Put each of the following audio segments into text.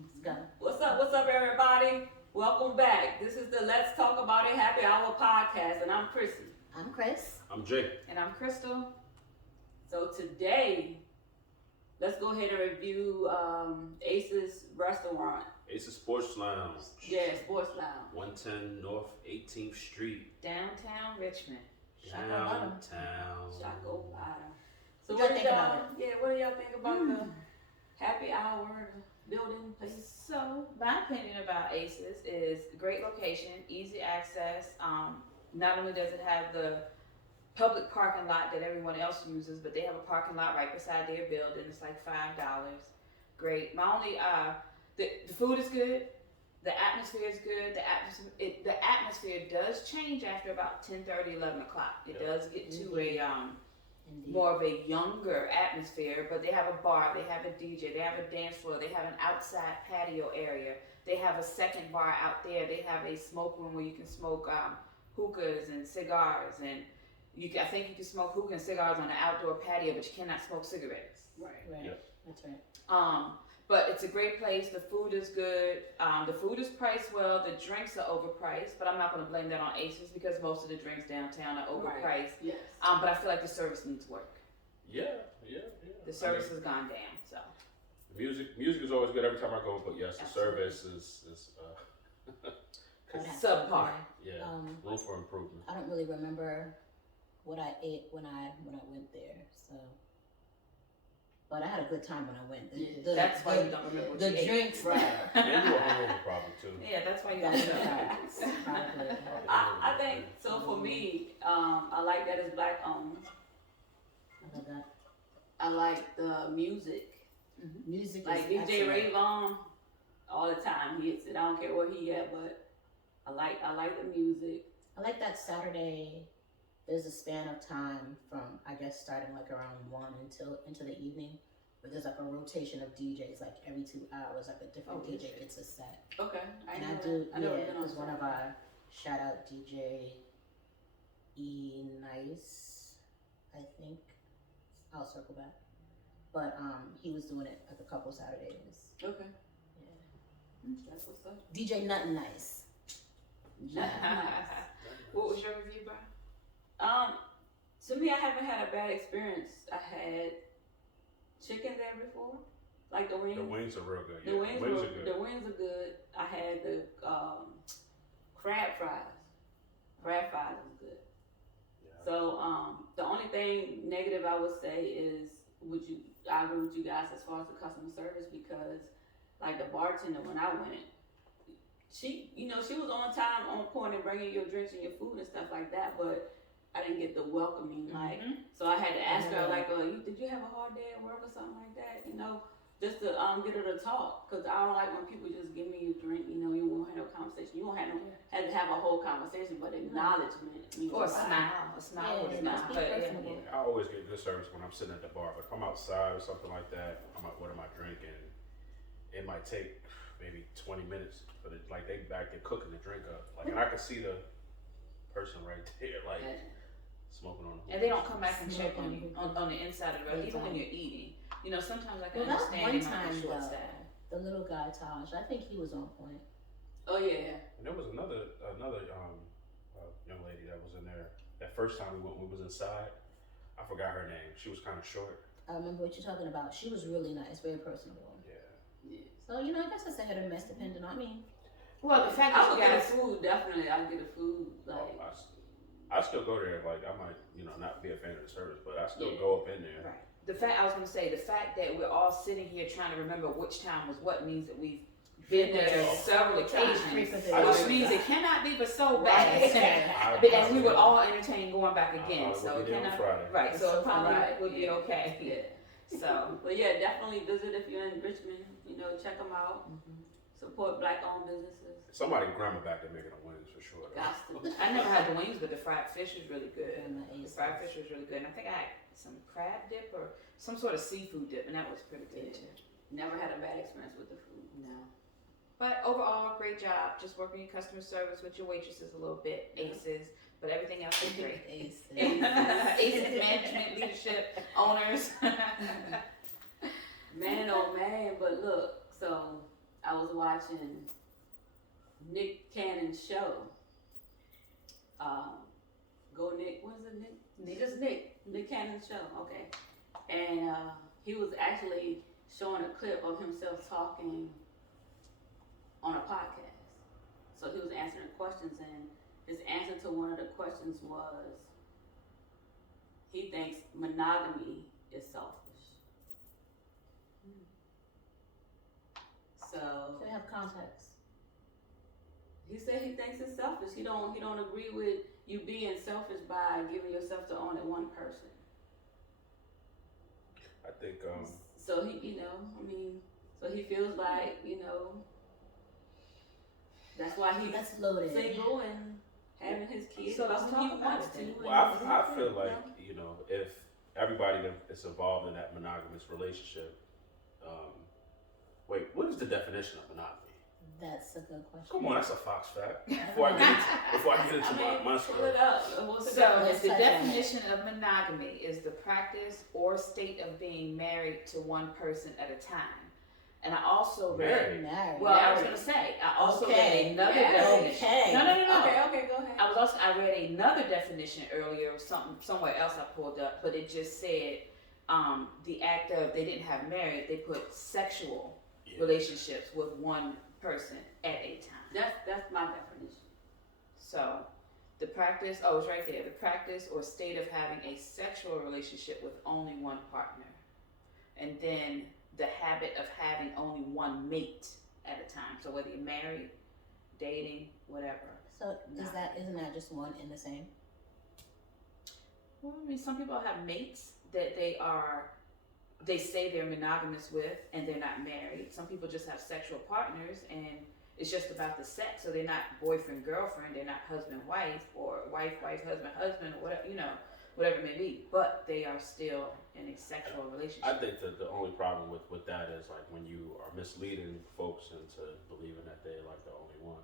Let's go. What's up, everybody? Welcome back. This is the Let's Talk About It Happy Hour podcast, and I'm Chrissy. I'm Chris. I'm Jay. And I'm Crystal. So today, let's go ahead and review Ace's restaurant. Ace's Sports Lounge. Yeah, Sports Lounge. 110 North 18th Street. Downtown Richmond. Downtown. Chaco Bottom. So What y'all think about it? Yeah, what do y'all think about the happy hour building place? So, my opinion about Aces is great location, easy access. Not only does it have the public parking lot that everyone else uses, but they have a parking lot right beside their building. It's like $5. Great. My only, the food is good. The atmosphere is good. The atmosphere does change after about 10:30, 11 o'clock. It does get to Indeed. more of a younger atmosphere, but they have a bar, they have a DJ, they have a dance floor, they have an outside patio area, they have a second bar out there, they have a smoke room where you can smoke hookahs and cigars, and I think you can smoke hookah and cigars on the outdoor patio, but you cannot smoke cigarettes. Right. Yep. That's right. But it's a great place. The food is good. The food is priced well. The drinks are overpriced, but I'm not going to blame that on Aces because most of the drinks downtown are overpriced. Right. Yes. But I feel like the service needs work. Yeah. The service has gone down. So Music is always good every time I go, but yes, the service is subpar. yeah, room for improvement. I don't really remember what I ate when I went there, so. But I had a good time when I went. That's why you don't remember what the you ate. drinks. Right. And you were hungover probably too. Yeah, that's why you don't remember. I think so. For me, I like that it's black owned. I love that. I like the music. Music Like is DJ excellent. Ray Vaughn, all the time he hits it. I don't care where he at, but I like the music. I like that Saturday. There's a span of time from, I guess, starting like around 1 until into the evening, where there's like a rotation of DJs, like every 2 hours, like a different DJ shit. gets a set. Okay, I know do, that. I know yeah, it's been on because one of Saturday. our shout out DJ Nice, I think. I'll circle back. But he was doing it like a couple Saturdays. Okay, Yeah. that's what's up. DJ Nothing Nice. Nice. What was your review, Brian? To me, I haven't had a bad experience. I had chicken there before, like the wings. The wings are real good. The Yeah. wings, are good. The wings are good. I had the crab fries. Crab fries was good. Yeah. So the only thing negative I would say is, I agree with you guys as far as the customer service, because like the bartender when I went, she was on time, on point, and bringing your drinks and your food and stuff like that, but I didn't get the welcoming, like, so I had to ask her, like, did you have a hard day at work or something like that, just to get her to talk, because I don't like when people just give me a drink, you won't have no conversation, you won't have to have a whole conversation, but acknowledgement. Or a smile. A smile or a Yeah, smile. must be But, personable. Yeah, I always get good service when I'm sitting at the bar, but if I'm outside or something like that, I might order my drink and it might take maybe 20 minutes, but it's like they're cooking the drink up, like, and I can see the person right there, like, smoking on the And they don't come back and check on Smoking. you on the inside of the restaurant, even when you're eating. Sometimes I can Well, that understand one they might time, be short though, staffed. the little guy Taj, I think he was on point. Oh yeah. And there was another young lady that was in there. That first time we went, we was inside. I forgot her name. She was kind of short. I remember what you're talking about. She was really nice, very personable. Yeah. So, I guess it's a hit or miss depending on me. Well, the fact I that would you get the guys, food, definitely. I'd get the food, like, I still go there. Like I might, not be a fan of the service, but I still Yeah. go up in there. Right. the fact that we're all sitting here trying to remember which time was what means that we've been there several occasions, which means it cannot be but so bad. And we would all entertain going back again, so it cannot. Friday. Right, It's so so it probably right. would be Yeah. okay. yeah. So, But yeah, definitely visit if you're in Richmond. Check them out. Support black-owned businesses. Somebody grandma back there making the wings for sure. Got to. I never had the wings, but the fried fish is really good. Grandma The Ace. fried fish was really good. And I think I had some crab dip or some sort of seafood dip, and that was pretty good too. Never had a bad experience with the food. No. But overall, great job. Just working your customer service with your waitresses a little bit, aces, but everything else is great. Ace. Aces, management, leadership, owners. Man, oh man, but look, so I was watching Nick Cannon's show. Go Nick, what is it, Nick? Just Nick Cannon's show, okay. And he was actually showing a clip of himself talking on a podcast. So he was answering questions, and his answer to one of the questions was, he thinks monogamy is selfish. So they have context. he said he thinks it's selfish. He don't agree with you being selfish by giving yourself to only one person. I think So he, so he feels like, that's why he's That's loaded. single and having his kids. So let's when talk he about wants it then. to. well, I feel like, if everybody that is involved in that monogamous relationship, wait, what is the definition of monogamy? That's a good question. Come on, that's a Fox fact. Before I get into my pull story. it up. What's the So definition? the definition of monogamy is the practice or state of being married to one person at a time. And I also read, Married. well, I was going to say, I also read another Married. definition. Okay. No. Okay, go ahead. I read another definition earlier, somewhere else I pulled up, but it just said the act of, they didn't have married, they put sexual relationships with one person at a time. That's my definition. So the practice, it's right there, the practice or state of having a sexual relationship with only one partner. And then the habit of having only one mate at a time. So whether you're married, dating, whatever. So isn't that just one in the same? Well, I mean, some people have mates that they say they're monogamous with and they're not married. Some people just have sexual partners and it's just about the sex. So they're not boyfriend, girlfriend, they're not husband, wife, or wife, husband, husband, or whatever, whatever it may be. But they are still in a sexual relationship. I think that the only problem with that is like when you are misleading folks into believing that they're like the only one.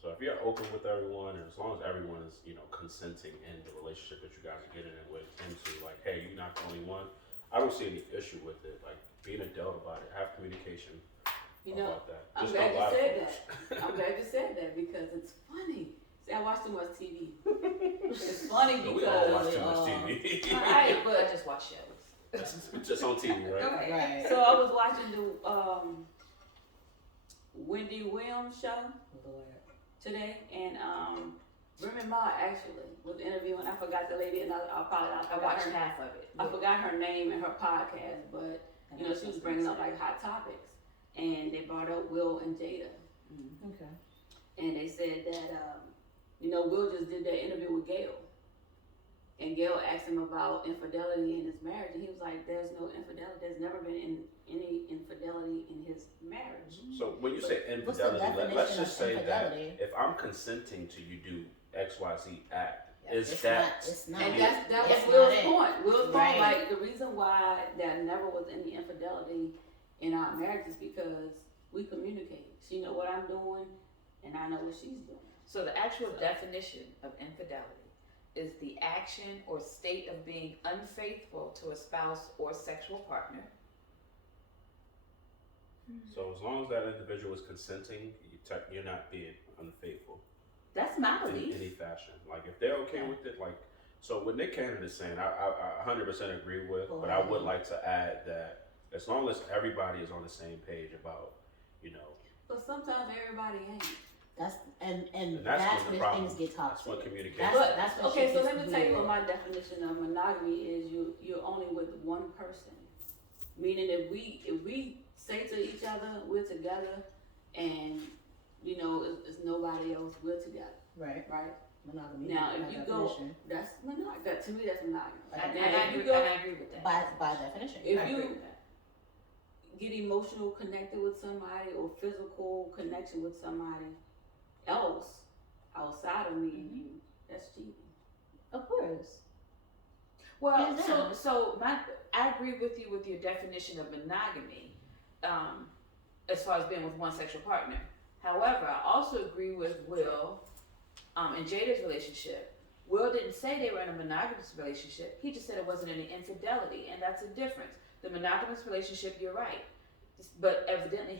So if you're open with everyone, and as long as everyone is, consenting in the relationship that you guys are getting into, like, hey, you're not the only one, I don't see any issue with it. Like, be an adult about it, have communication about that. I'm Just glad don't you lie to said folks. that. I'm glad you said that because it's funny. See, I watch too much TV. It's funny No, because we all watch too much TV. Right, But I just watch shows. Just on TV, right? Okay. Right. So I was watching the Wendy Williams show Lord. today, and Remy Ma actually was interviewing. I forgot the lady, and I watched her. half of it. I forgot her name in her podcast, but she was bringing up like hot topics, and they brought up Will and Jada, Okay. and they said that Will just did that interview with Gail, and Gail asked him about infidelity in his marriage, and he was like, "There's no infidelity. There's never been any infidelity in his marriage." So when you say What's the infidelity, let's definition just of say infidelity? that if I'm consenting to you do XYZ act, is It's that not, it's not. And that was It's Will's not it. point. Will's Right. point, like the reason why there never was any infidelity in our marriage is because we communicate. She know what I'm doing, and I know what she's doing. So the actual definition of infidelity is the action or state of being unfaithful to a spouse or sexual partner. so as long as that individual is consenting, you're not being unfaithful That's my in belief. any fashion. Like if they're okay with it, like so what Nick Cannon is saying, I 100% agree with, but I would like to add that as long as everybody is on the same page about, But sometimes everybody ain't. That's and that's that's when the when problem- things get that's when toxic. communication. That's when Okay, shit so gets let me tell you weird. what my definition of monogamy is. You're only with one person. Meaning if we say to each other we're together, and it's nobody else, we're together, Right. right? Monogamy. Now, if by you go, definition. that's monogamy. To me, that's monogamy. And Now, I if you agree, go and I agree with that. by definition. If I agree you- with that. get emotional connected with somebody or physical connection with somebody else outside of me and you, that's cheating. Of course. Well, Hands down. I agree with you with your definition of monogamy, as far as being with one sexual partner. However, I also agree with Will, and Jada's relationship. Will didn't say they were in a monogamous relationship. He just said it wasn't any infidelity, and that's a difference. The monogamous relationship, you're right. But evidently,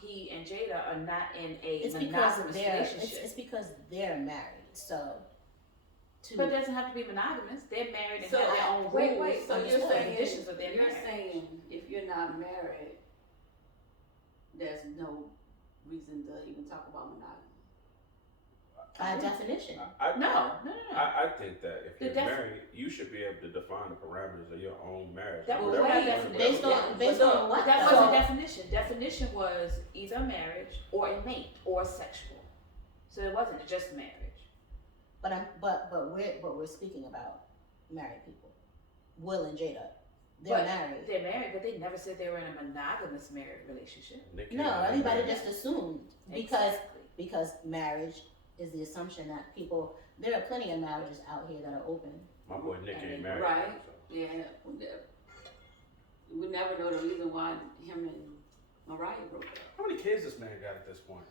he and Jada are not in a It's because monogamous they're relationship. it's because they're married. So, But it doesn't have to be monogamous. They're married and So have their own rules. wait. So you're understood. saying conditions of their you're marriage. saying if you're not married, there's no reason to even talk about monogamy. by definition. No. I think that if The you're def- married, you should be able to define the parameters of your own marriage. That was Whatever our you want to definition. do. Based on what? That though? wasn't definition. Definition was either marriage or a mate or sexual. So it wasn't just marriage. But we're speaking about married people. Will and Jada, they're But married. They're married, but they never said they were in a monogamous married relationship. Nick No, Cannon everybody married. just assumed because marriage is the assumption that people. There are plenty of marriages out here that are open. My boy Nick ain't married. Right. So. Yeah, we never know the reason why him and Mariah broke up. How many kids this man got at this point?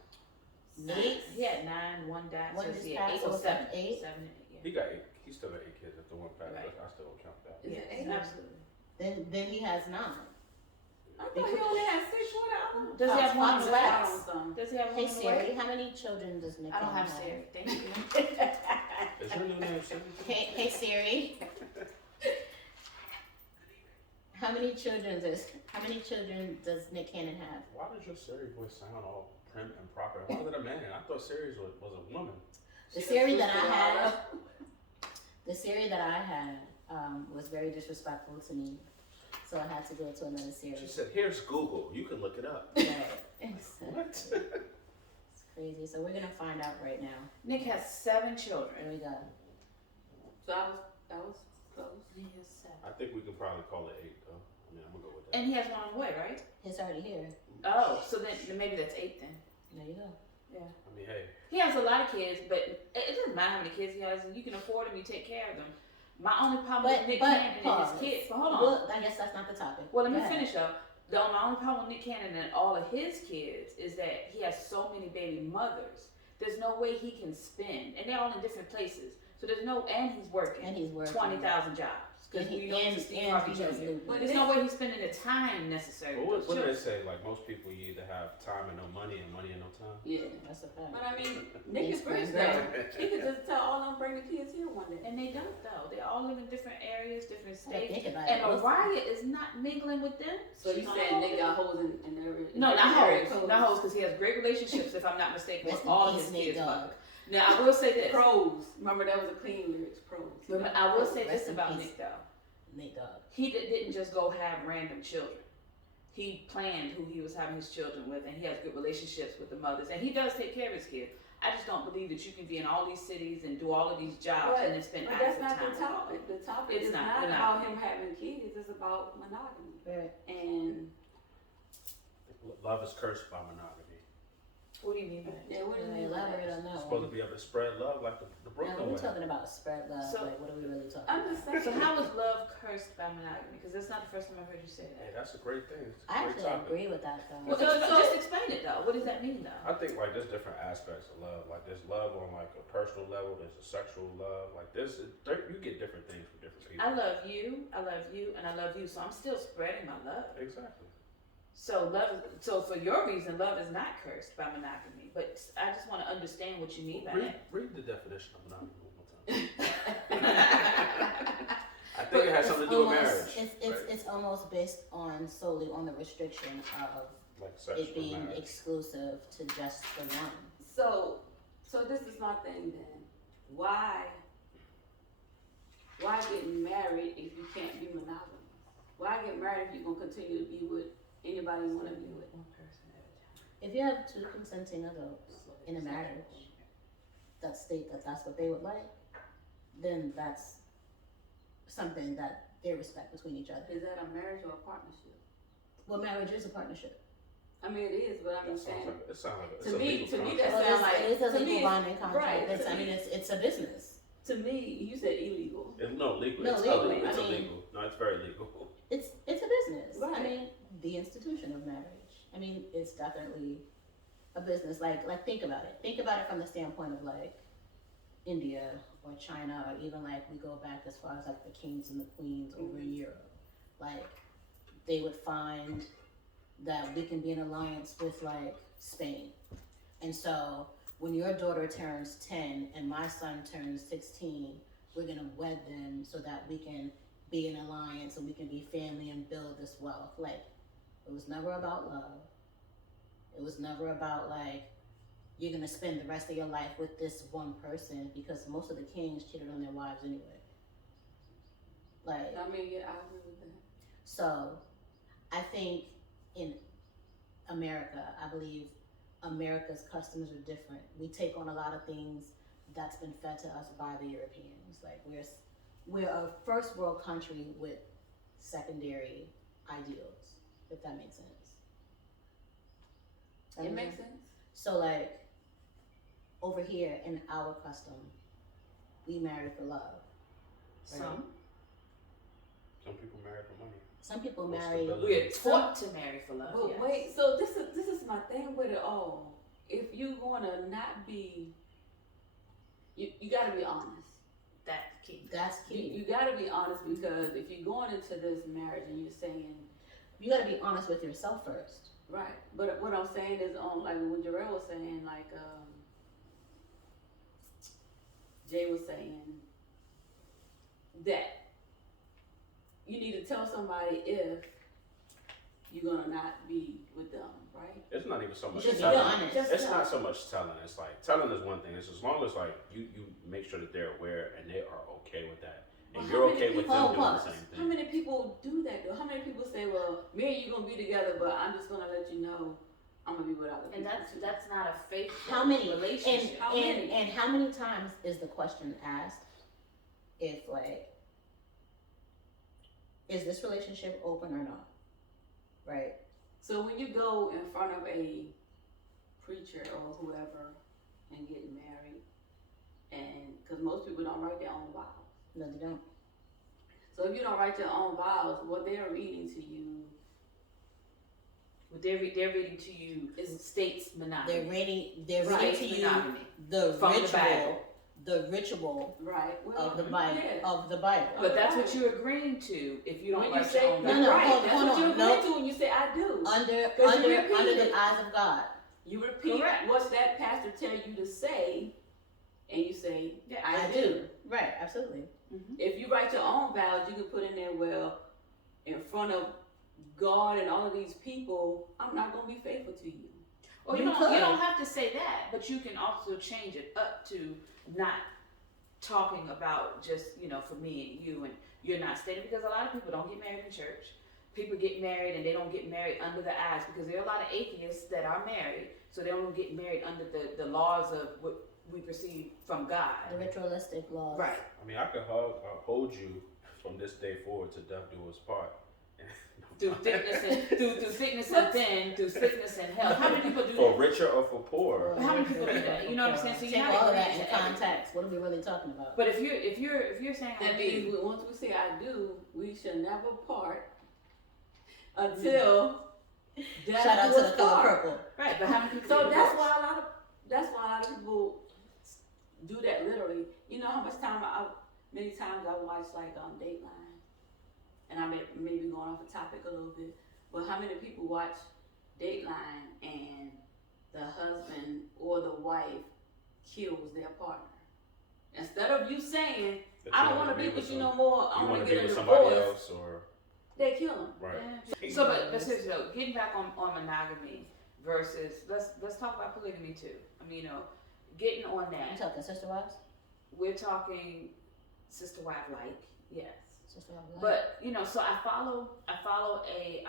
Eight. He had 9, one died. One So just he had passed, 8 or so 7. eight? 7 and 8, He got 8. He still got 8 kids. If the one passed, Right. I still don't count that. Is it Yes, eight? absolutely. Then he has 9. I thought he only had 6. What else? Does he have one Fox on the Wax. way? I don't know. Does he have one Hey on the way? Siri, how many children does Nick I don't have have? Siri. Thank you. Is your new name Siri? Hey Siri, how many children does Nick Cannon have? Why does your Siri voice sound all prim and proper? Why is it a man? I thought Siri was a woman. The She Siri done that I switched it all had, up. the Siri that I had was very disrespectful to me, so I had to go to another Siri. She said, "Here's Google. You can look it up." Right. It's What? crazy. So we're gonna find out right now. Nick has 7 children. There we go. So that was close. He has 7. I think we can probably call it 8 though. I mean, I'm gonna go with that. And he has one on the way, right? It's already here. Oh, so then maybe that's 8 then. There you go. I mean, hey, He has a lot of kids, but it doesn't matter how many kids he has. You can afford them, you take care of them. My only problem with Nick Cannon and pause. his kids. But hold on. Well, I guess that's not the topic. Well, let me Go ahead. finish though. My only problem with Nick Cannon and all of his kids is that he has so many baby mothers. There's no way he can spend, and they're all in different places. So there's no, and he's working. And he's working. 20,000 jobs. Because And he- we know and- Steve and Harvey he does Jr. Luke. But There's no way he's spending the time necessary but with what those do they children. say? Like most people, you either have time and no money, and money and no time. Yeah. That's a fact. But I mean, Nick is rich Thanks, though. He could just tell all them bring the kids here one day. And they don't though. They all live in different areas, different I didn't states. think about And it. Mariah is not mingling with them. So you She's saying not Nick got hoes in every? No, in not every hoes. area Not hoes, because he has great relationships, if I'm not mistaken, Rest with in all of peace, his Nate kids. Dogg. Now, I will say this. Pros. Remember that was a clean lyrics. Pros. I will say Rest this in about peace. Nick though. Nate Dogg. He didn't just go have random children. He planned who he was having his children with, and he has good relationships with the mothers, and he does take care of his kids. I just don't believe that you can be in all these cities and do all of these jobs and then spend But that's adequate not time the with all of topic. them. The topic It's is not. not We're not. about him having kids. It's about monogamy. Right. And Love is cursed by monogamy. What do you mean by that? yeah, what do you mean? Elaborate on You're that supposed one. to be able to spread love like the Now, Brooklyn we're way. talking about spread love. So- Like, what are we really talking I'm about? just saying. So how is love cursed by monogamy? Because that's not the first time I've heard you say Hey, that. that's a great thing. It's a I great actually topic. agree with that though. Well, just explain it though. What does that mean though? I think like there's different aspects of love. Like there's love on like a personal level. There's a sexual love. Like you get different things from different people. I love you, and I love you. So I'm still spreading my love. Exactly. So so for your reason, love is not cursed by monogamy. But I just want to understand what you mean by Read the definition of monogamy one more time. that. I think it has something to do with marriage. It's almost based on solely on the restriction of Like sexual it being marriage. exclusive to just the one. So this is my thing then. Why get married if you can't be monogamous? Why get married if you're gonna continue to be with anybody you want to be with? One person at a time. If you have 2 consenting adults in a marriage that state that that's what they would like, then that's something that they respect between each other. Is that a marriage or a partnership? Well, marriage is a partnership. I mean, it is, but I'm That saying. sounds like it's To a me- legal to me, contract. that sounds like- it is a to me, legal binding contract. right, It's, to I mean, me- it's a business. To me, you said illegal. No, legal. No, It's legal. illegal. It's I mean- illegal. No, it's very legal. It's a business. Right. I mean, the institution of marriage. I mean, it's definitely a business. Like think about it. Think about it from the standpoint of like India or China, or even like we go back as far as like the kings and the queens over in Europe. Like they would find that we can be in alliance with like Spain. And so when your daughter turns 10 and my son turns 16, we're gonna wed them so that we can be in alliance and we can be family and build this wealth. Like, it was never about love. It was never about like, you're gonna spend the rest of your life with this one person, because most of the kings cheated on their wives anyway. Like, I mean, yeah, I agree with that. so I think in America, I believe America's customs are different. We take on a lot of things that's been fed to us by the Europeans. Like, we're a first world country with secondary ideals, if that makes sense. It makes sense. So like, over here in our custom, we marry for love. Right? Some people marry for money. Some people Or marry. stability. We're taught to marry for love. But yes. wait, so this is my thing with it all. If you wanna not be, you gotta be honest. That's key. That's key. You gotta be honest, because if you're going into this marriage and you're saying, You gotta be honest with yourself first. right, but what I'm saying is, like what Jarrell was saying, like Jay was saying, that you need to tell somebody if you're gonna not be with them, right? It's not even so much Just be telling. honest. It's not so much telling. It's like, telling is one thing. It's as long as like you make sure that they're aware and they are okay with that, and Well, you're how many okay with people- them doing the Pause. same How thing. many people do that though? How many people say, well, me and you gonna be together, but I'm just gonna let you know I'm gonna be with other And people that's too. that's not a faithful How many? relationship. How many? And how many times is the question asked? If like, is this relationship open or not? Right. So when you go in front of a preacher or whoever and get married, and because most people don't write their own vows. No, they don't. So if you don't write your own vows, what they're reading to you, What they're reading to you is states monogamy. They're reading. They're Right. reading to you Monogamy. the From the ritual. Bible. The ritual right? Well, of the Bible. yeah. Of the Bible. But that's what you're agreeing to if you don't When you write say your own No, vows. no, right, hold that's on, what you no. agree to when you say I do. Under 'Cause you repeat under it. the eyes of God. You repeat Correct. what that pastor tell you to say, and you say Yeah, I do. Right. Absolutely. If you write your own vows, you can put in there, well, in front of God and all of these people, I'm not gonna be faithful to you. Well, You you could. don't have to say that, but you can also change it up to not talking about just, for me and you, and you're not stating, because a lot of people don't get married in church. People get married and they don't get married under the eyes, because there are a lot of atheists that are married, so they don't get married under the laws of what we perceive from God. The ritualistic laws. Right. I mean, I could hold you from this day forward to death do us part. Through thickness and through thickness and thin, through sickness and health. How many people do For that? richer or for poor. How many people do that? You know what I'm saying? So Take you're not all of that agreeing in to everything. context. What are we really talking about? But if you're saying I That do, means once we say I do, we should never part until death Shout out do to us the color part. purple. right? But how many people? So do that's divorce? why a lot of people do that literally. You know how much time many times I watch like Dateline, and I may be going off the topic a little bit, but how many people watch Dateline and the husband or the wife kills their partner? Instead of you saying, That I you don't wanna want to be with you some- no more, I You want want to to get be a with somebody divorce, else, or they kill them. right? Yeah. So, but seriously though, getting back on monogamy versus let's talk about polygamy too. I mean, getting on You that, talking sister wives? we're talking sister wife like, yes. Sister wives. But so I follow a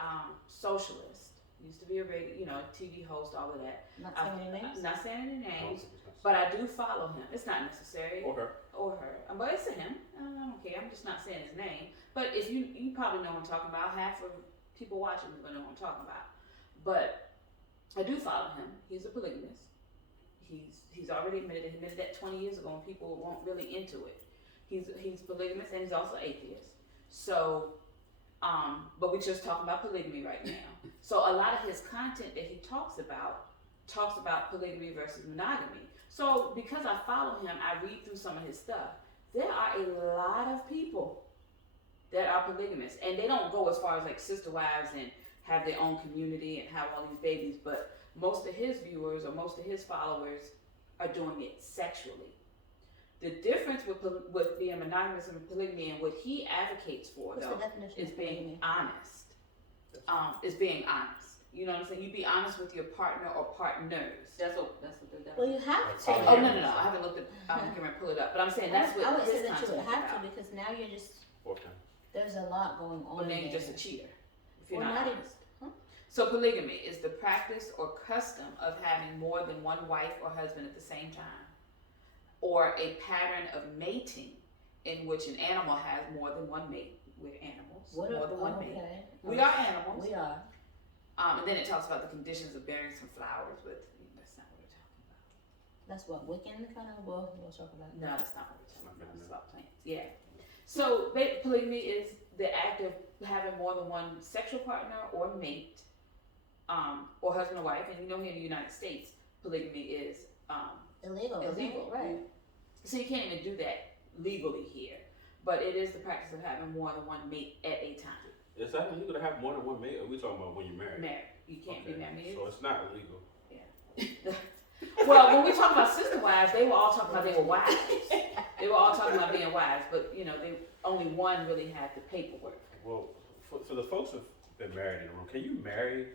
socialist. Used to be a radio, TV host, all of that. Not saying any names. I'm not saying any names, Oh, but I do follow him. It's not necessary. Okay. Or her. But it's a him. I don't care. I'm just not saying his name. But if you probably know what I'm talking about. Half of people watching are gonna know what I'm talking about. But I do follow him. He's a polygamist. He's already admitted it. He admitted that 20 years ago when people weren't really into it. He's polygamist and he's also atheist. So, but we're just talking about polygamy right now. So a lot of his content that he talks about polygamy versus monogamy. So because I follow him, I read through some of his stuff. There are a lot of people that are polygamists, and they don't go as far as like sister wives and have their own community and have all these babies, but most of his viewers or most of his followers are doing it sexually. The difference with being monogamous and polygamy and what he advocates for, What's though, the definition is of being polygamy? honest. Is being honest. You know what I'm saying? You be honest with your partner or partners. That's what the definition. Well, you have to. Like Oh no! I haven't looked at. I'm gonna pull it up, but I'm saying that's what I would his say that you content would have is about. to because now you're just Okay. there's a lot going on. Well, then you're there. just a cheater if you're Well, not not even- honest. So polygamy is the practice or custom of having more than one wife or husband at the same time, or a pattern of mating in which an animal has more than one mate. With animals, more than one mate. Okay. We are animals. We are. And then it talks about the conditions of bearing some flowers with. That's not what we're talking about. That's what Wiccan kind of. Well, we'll talk about. No, that's not what we're talking about. Not It's about plants. Yeah. So polygamy is the act of having more than one sexual partner or mate, or husband or wife. And you know, here in the United States, polygamy is Illegal. isn't it? illegal. Right. So you can't even do that legally here. But it is the practice of having more than one mate at a time. Is that illegal to have more than one mate? Or are we talking about when you're married? Married. You can't be married. So it's not illegal. Well, when we talk about sister wives, they were all talking about they were wives. They were all talking about being wives, but you know, only one really had the paperwork. Well, for the folks who've been married in the room, can you marry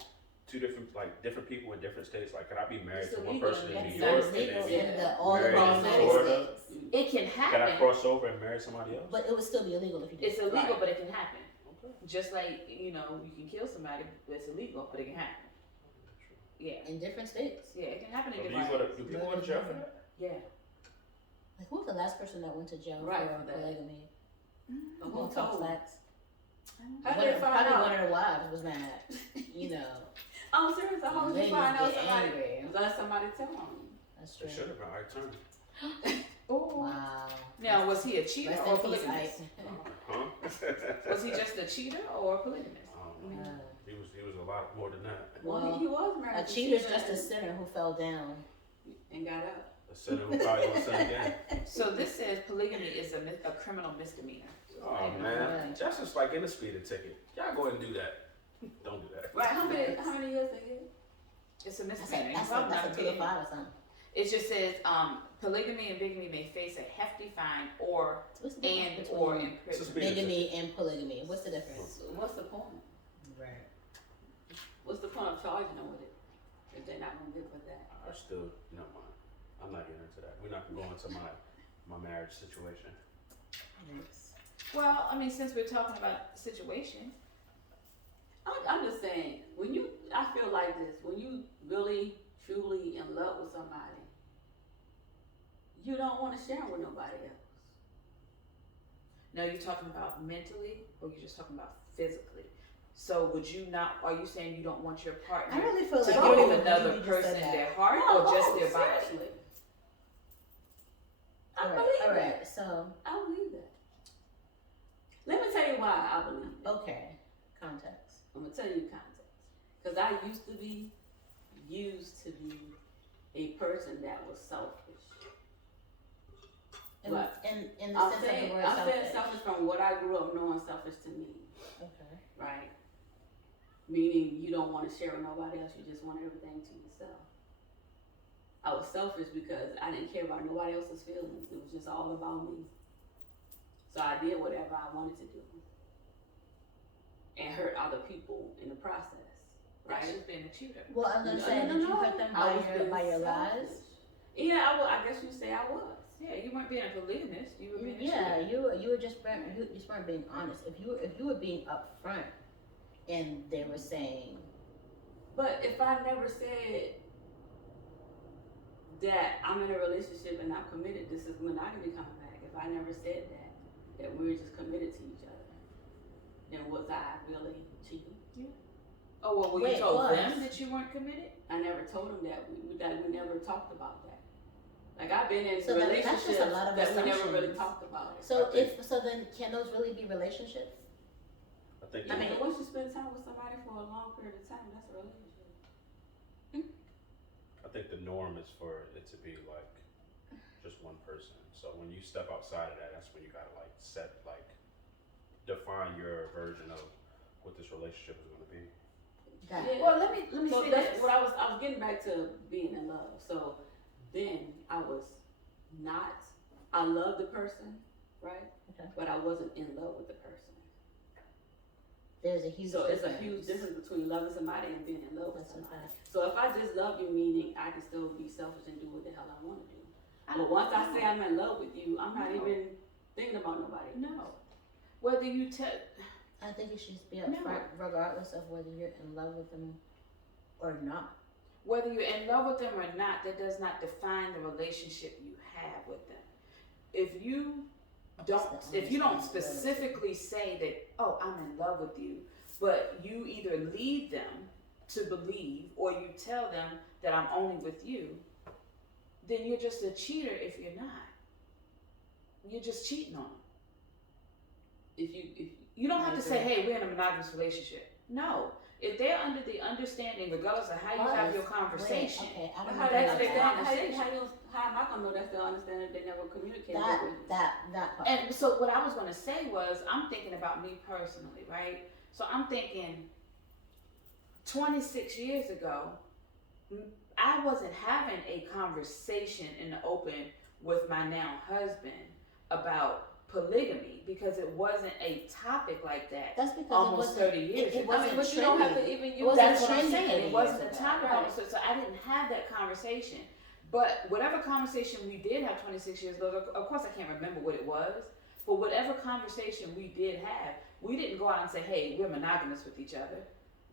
two different people in different states? Like, can I be married It's to one illegal person in in That's New the not York and legal then in be all the married in United Florida? States. It can Can I happen. cross over and marry somebody else? But it would still be illegal if you did. It's illegal, Right. but it can happen. Okay. Just like, you know, you can kill somebody, but it's illegal, but it can happen. Yeah. In different states. Yeah, it can happen in So do different do people go to jail for that? Yeah. Like, who was the last person that went to jail Right, for for that. polygamy? Who Who talks told? facts? How did they find Probably out? one of the wives was mad. You know. I'm serious. How did you Ladies find out get somebody? angry. Let somebody tell on you. That's They true. should have been Ike Turner. Oh. Wow. Now, was he a cheater Rest or in peace, polygamist? Ike. Huh? Was he just a cheater or a polygamist? I don't know. Uh, He was a lot more than that. Well, he was married. A to cheater's Sheila just a and- sinner who fell down. and got up. A sinner who probably gonna sin again. So this says polygamy is a criminal misdemeanor. Oh man, that's just like in a speeding ticket. Y'all go ahead and do that. Don't do that. Right? How many years they get? It's a That's misdemeanor. a, It's that's a, probably that's not a 2 to big. 5 or something. It just says polygamy and bigamy may face a hefty fine or What's the difference or between imprisonment. bigamy and polygamy? What's the difference? What's the point? Right. What's the point of charging them with it if they're not gonna get with that? I still, no mind. I'm not getting into that. We're not gonna go into my marriage situation. Well, I mean, since we're talking about situation, I'm just saying, I feel like this, when you really, truly in love with somebody, you don't want to share with nobody else. now you're talking about mentally or you're just talking about physically. So would you not? Are you saying you don't want your partner I really feel to like give you another just person said that. their heart No, or just their body? seriously. I All right. believe All that. right. So I believe that. Let me tell you why I believe that. okay, context. I'm gonna tell you context. Because I used to be a person that was selfish. In, But in the I'm sense of saying the word selfish from what I grew up knowing selfish to me, Okay. right? Meaning you don't want to share with nobody else, you just want everything to yourself. I was selfish because I didn't care about nobody else's feelings. It was just all about me. So I did whatever I wanted to do. And hurt other people in the process, That's right? just being a cheater. Well, I was gonna say, did you hurt them I was being by your selfish. lies? Yeah, I guess you say I was. Yeah, you weren't being a polygamist. You were being a Yeah, cheater. you were just you just weren't being honest. If you were being upfront, and they were saying, But if I never said that I'm in a relationship and I'm committed, this is monogamy coming back. If I never said that we're just committed to each other, then was I really cheating? Oh well, Wait, you told was. them that you weren't committed. I never told them that we never talked about that. Like I've been in So that's just relationships a lot of that we never really assumptions. talked about it. so I think- then can those really be relationships? I think I you mean, know, once you spend time with somebody for a long period of time, that's a relationship. I think the norm is for it to be like just one person. So when you step outside of that, that's when you gotta define your version of what this relationship is gonna be. That. Yeah. Well, let me So say that's this. what I was getting back to being in love. So then I was not. I loved the person, right? Okay. But I wasn't in love with the person. There's a huge So difference. it's a huge difference between loving somebody and being in love with That's a somebody. fact. So if I just love you, meaning I can still be selfish and do what the hell I want to do. I But don't once I know. say I'm in love with you, I'm not No. even thinking about nobody. No. Whether you tell, I think you should be No. upfront, regardless of whether you're in love with them or not. whether you're in love with them or not, that does not define the relationship you have with them. If you don't specifically say that, oh, I'm in love with you, but you either lead them to believe or you tell them that I'm only with you, then you're just a cheater if you're not. You're just cheating on them. If You don't have I to say, agree. hey, we're in a monogamous relationship. No. If they're under the understanding, regardless of how you have your conversation, Wait, okay, I don't how know that's about their that. conversation. How am I gonna know that's their understanding? They never communicated with me. That part. and so what I was going to say was, I'm thinking about me personally, right? So I'm thinking 26 years ago, I wasn't having a conversation in the open with my now husband about polygamy because it wasn't a topic like that. That's because Almost 30 years It ago. wasn't but you don't have to trendy. even It use wasn't That's what I'm trendy saying. 30 It wasn't a years ago. topic. Right. So I didn't have that conversation. But whatever conversation we did have 26 years ago, of course I can't remember what it was, but whatever conversation we did have, we didn't go out and say, hey, we're monogamous with each other.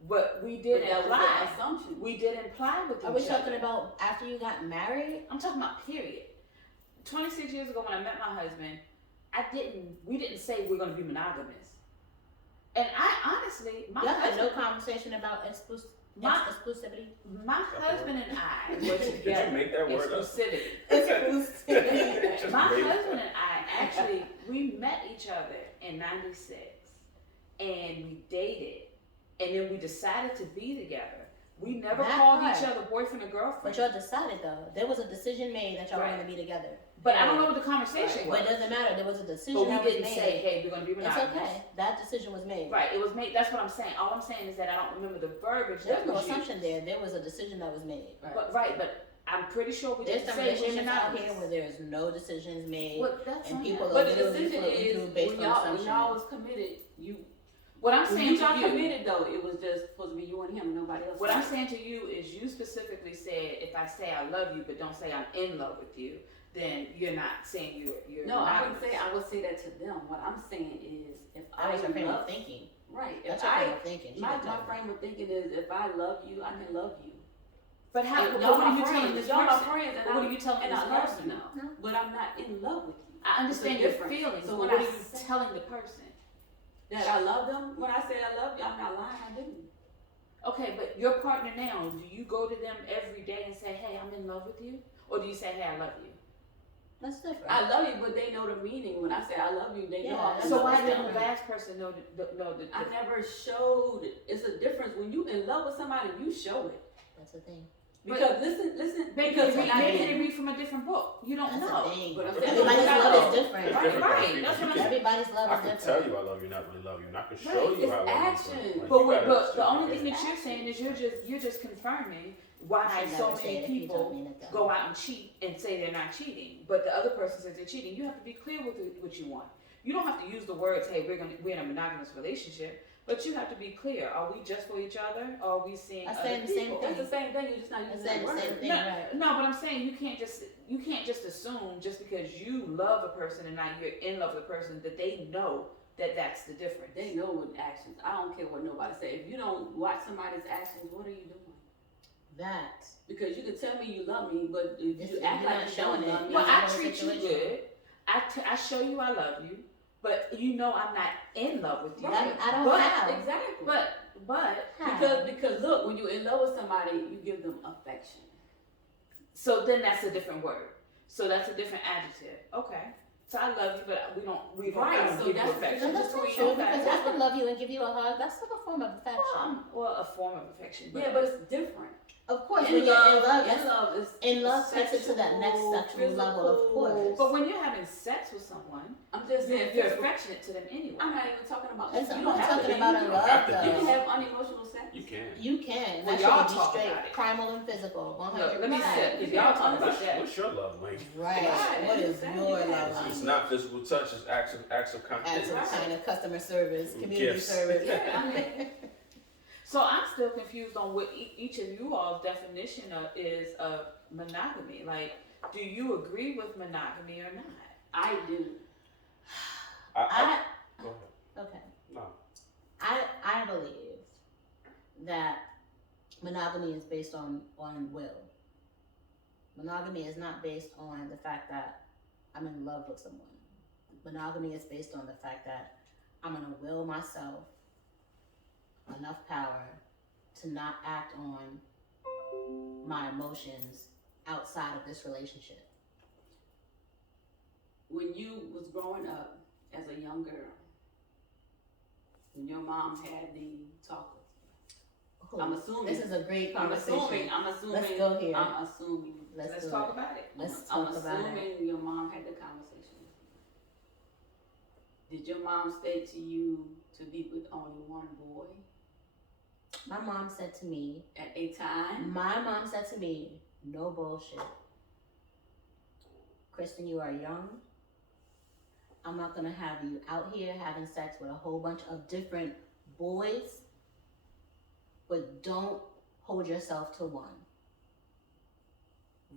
But we did But that was imply. the assumption. We did imply with Are we each other. talking about after you got married? I'm talking about period. 26 years ago when I met my husband, we didn't say we're going to be monogamous. And I honestly, my You had no husband, conversation about exclusivity. my husband and I were Did you together. make that word up? Exclusivity. Exclusivity. My Made it. husband and I actually, we met each other in 96 and we dated and then we decided to be together. We never That called part. each other boyfriend or girlfriend. But y'all decided though. There was a decision made that y'all were Right. going to be together. But I don't know what the conversation But was. it doesn't matter. There was a decision But we that was didn't made. say, hey, we're going to be It's monogamous. okay. That decision was made. Right, it was made. That's what I'm saying. All I'm saying is that I don't remember the verbiage There's that no was used. assumption there. There was a decision that was made. But I'm pretty sure we There's didn't some say we're relationships out here monogamous. where there's no decisions made. Well, that's and on people them. But the literally decision floating is through based when on y'all assumption. was committed, What I'm when saying you got to you, committed though, it was just supposed to be you and him and nobody else. what I'm saying to you is, you specifically said, if I say I love you but don't say I'm in love with you, then you're not saying you're No, I monogamous. wouldn't say I would say that to them. What I'm saying is if That I was your frame love of thinking. right, That's if your I frame of thinking. She my didn't tell me. frame of thinking is if I love you, I can love you. But how? And But y'all what are my you telling friends, this y'all my person? friends, But what are you telling and this I love person? you, No. but I'm not in love with you. I understand It's a your difference. feelings. So but when what I are you say- telling the person? That I love them. When I say I love you, I'm not lying. I didn't. Okay, but your partner now, do you go to them every day and say, hey, I'm in love with you? Or do you say, hey, I love you? That's different. I love you, but they know the meaning. When I say I love you, they know. Yeah, I'm that's So in why love with didn't them. the last person know the I never showed it. It's a difference when you in love with somebody. You show it. That's the thing. Because listen. Maybe Because they when I maybe did, they read from a different book. You don't That's know. the thing. But I'm saying- Everybody's But love I is different. Right, Different right. things. That's You what can- I'm Everybody's love I is can different. tell you I love you, not really love you, and I can show Right, you it's I love action. you. Like, But you gotta the show only me. thing that you're saying is you're just confirming why I so never said many if you told people me that. go out and cheat and say they're not cheating, but the other person says they're cheating. You have to be clear with what you want. You don't have to use the words, hey, we're in a monogamous relationship, but you have to be clear. Are we just for each other, or are we seeing I other said the same people? thing. that's the same thing. You're just not I using said that the word. same thing, No, right? no, but I'm saying you can't just assume just because you love a person and now you're in love with a person that they know that that's the difference. They know what actions. I don't care what nobody say. If you don't watch somebody's actions, what are you doing? That. Because you can tell me you love me, but if This you is- act you're like not you showing don't it. love me, Well, I That's the treat you situation. good. I show you I love you, but you know I'm not in love with you. Right. I don't But- have. exactly. But How? because look, when you're in love with somebody, you give them affection. so then that's a different word. So that's a different adjective. Okay. So I love you, but we don't Right, I don't so give you that's- No, affection. that's not between- true okay. because I can love you and give you a hug. That's like a form of affection. Well, a form of affection. Yeah, but it's different. Of course, In when you're in love, in love is in love takes it to that next sexual, sexual level, of physical. course. But when you're having sex with someone, I'm just saying, you're physical. affectionate to them anyway. I'm not even talking about. That's you I'm don't not have to talking be. about you a don't have love to You be. can though. have unemotional sex. You can. You can. Well, That y'all should be talk straight, about it. primal and physical, 100%. Look, let me say, if y'all talk about that. What's your love language? Right. Right, What is exactly. your Yeah. love It's language? not physical touch. It's acts of kindness. As a Right. kind of customer service, community Gifts. service. Yeah, I mean, So I'm still confused on what each of you all's definition is of monogamy. Like, do you agree with monogamy or not? I do. I Go ahead. okay. No. I believe that monogamy is based on will. Monogamy is not based on the fact that I'm in love with someone. Monogamy is based on the fact that I'm gonna will myself enough power to not act on my emotions outside of this relationship. When you was growing up as a young girl, when your mom had the talk with you, I'm assuming This is a great conversation. I'm assuming. Let's go here. I'm assuming. Let's do talk it. about it. Let's I'm talk about assuming it. your mom had the conversation with you. Did your mom state to you to be with only one boy My mom said to me, at a time? no bullshit. Kristen, you are young. I'm not gonna have you out here having sex with a whole bunch of different boys, but don't hold yourself to one.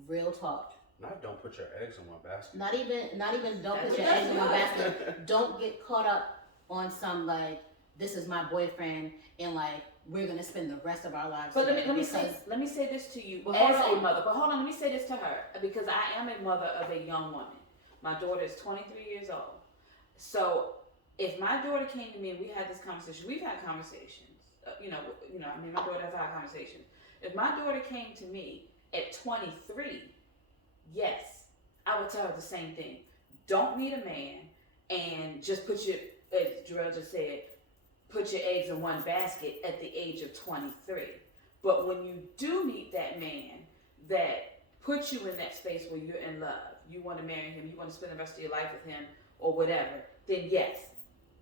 Real talk. Don't put your eggs in one basket. Not even don't put your That's eggs in one good. basket. Don't get caught up on some like, this is my boyfriend and like we're gonna spend the rest of our lives But together. let me say this to you But as hold a on. mother. But hold on, let me say this to her because I am a mother of a young woman. My daughter is 23 years old. So if my daughter came to me and we had this conversation, we've had conversations. I mean, my daughter has had conversations. If my daughter came to me at 23, yes, I would tell her the same thing. Don't meet a man and just put your, as Jarrell just said, put your eggs in one basket at the age of 23. But when you do meet that man that puts you in that space where you're in love, you want to marry him, you want to spend the rest of your life with him or whatever, then yes,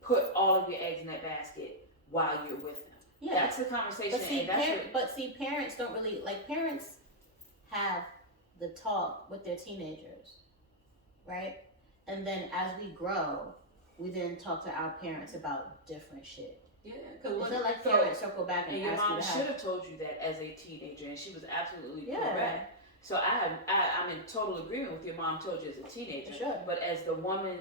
put all of your eggs in that basket while you're with him. Yeah. That's the conversation. But see, parents don't really, like, parents have the talk with their teenagers, right? And then as we grow, we then talk to our parents about different shit. Yeah, It's because not like parents circle back and And your ask you mom to should have. have told you that as a teenager, and she was absolutely Yeah. correct. So I'm in total agreement with your mom told you as a teenager. Sure. But as the woman,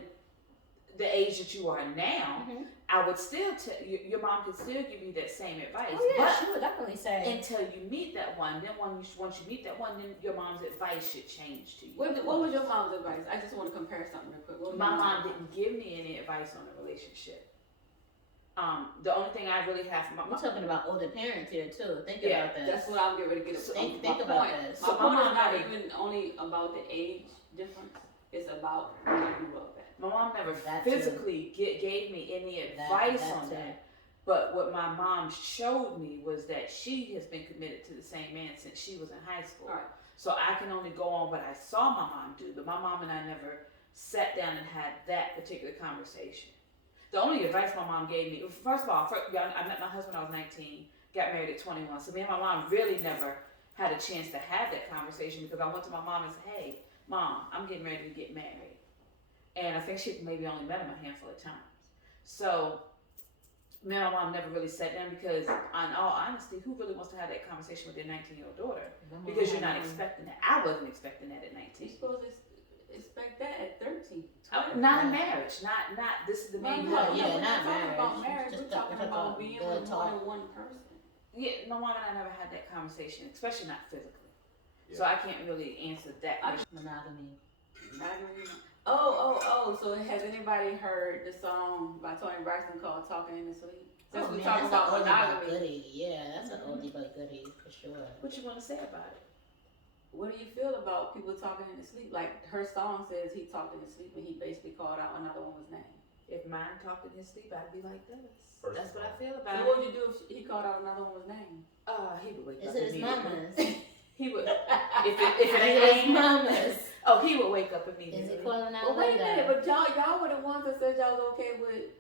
the age that you are now, Mhm. I would still tell your mom could still give you that same advice. Oh yeah, But she would definitely say. until you meet that one, then once you meet that one, then your mom's advice should change to you. what was your mom's advice? I just want to compare something real quick. What was My your mom mom's didn't give me any advice on a relationship. The only thing I really have from my We're talking about older parents here too. Think Yeah, about this. That's what I'm getting ready to get at. Think My about point- this. My So point my is mom not never- even only about the age difference. It's about where you grew up at. My mom never That too. physically gave me any advice on too. that. But what my mom showed me was that she has been committed to the same man since she was in high school. All right. So I can only go on what I saw my mom do. But my mom and I never sat down and had that particular conversation. The only advice my mom gave me, first of all, I met my husband when I was 19, got married at 21. So me and my mom really never had a chance to have that conversation because I went to my mom and said, hey, Mom, I'm getting ready to get married. And I think she maybe only met him a handful of times. So me and my mom never really sat down because, in all honesty, who really wants to have that conversation with their 19-year-old daughter? Because you're not expecting that. I wasn't expecting that at You're 19. supposed to expect that at 13. Not in marriage. Not this is the man you No, love. yeah, we're not talking about marriage. marriage. Just We're talking about good being with more talk. than one person. Yeah, my mom and I never had that conversation, especially not physically. Yeah. So I can't really answer that question. Monogamy. So has anybody heard the song by Tony Braxton called "Talking in the Sleep"? Since we man, talking that's about an oldie but monogamy, goodie. Yeah, that's an oldie but goodie for sure. What you want to say about it? what do you feel about people talking in the sleep? Like her song says, he talked in his sleep, and he basically called out another woman's name. If mine talked in his sleep, I'd be like this. First That's of what I all. feel So about what it. would you do if he called out another woman's name? He would wake Is up it his immediately. mama's? He would. If it Is ain't it his Amy, mama's? oh, he would wake up Is immediately. he calling out Well, wait a minute, Linda? but y'all were the ones that said y'all was okay with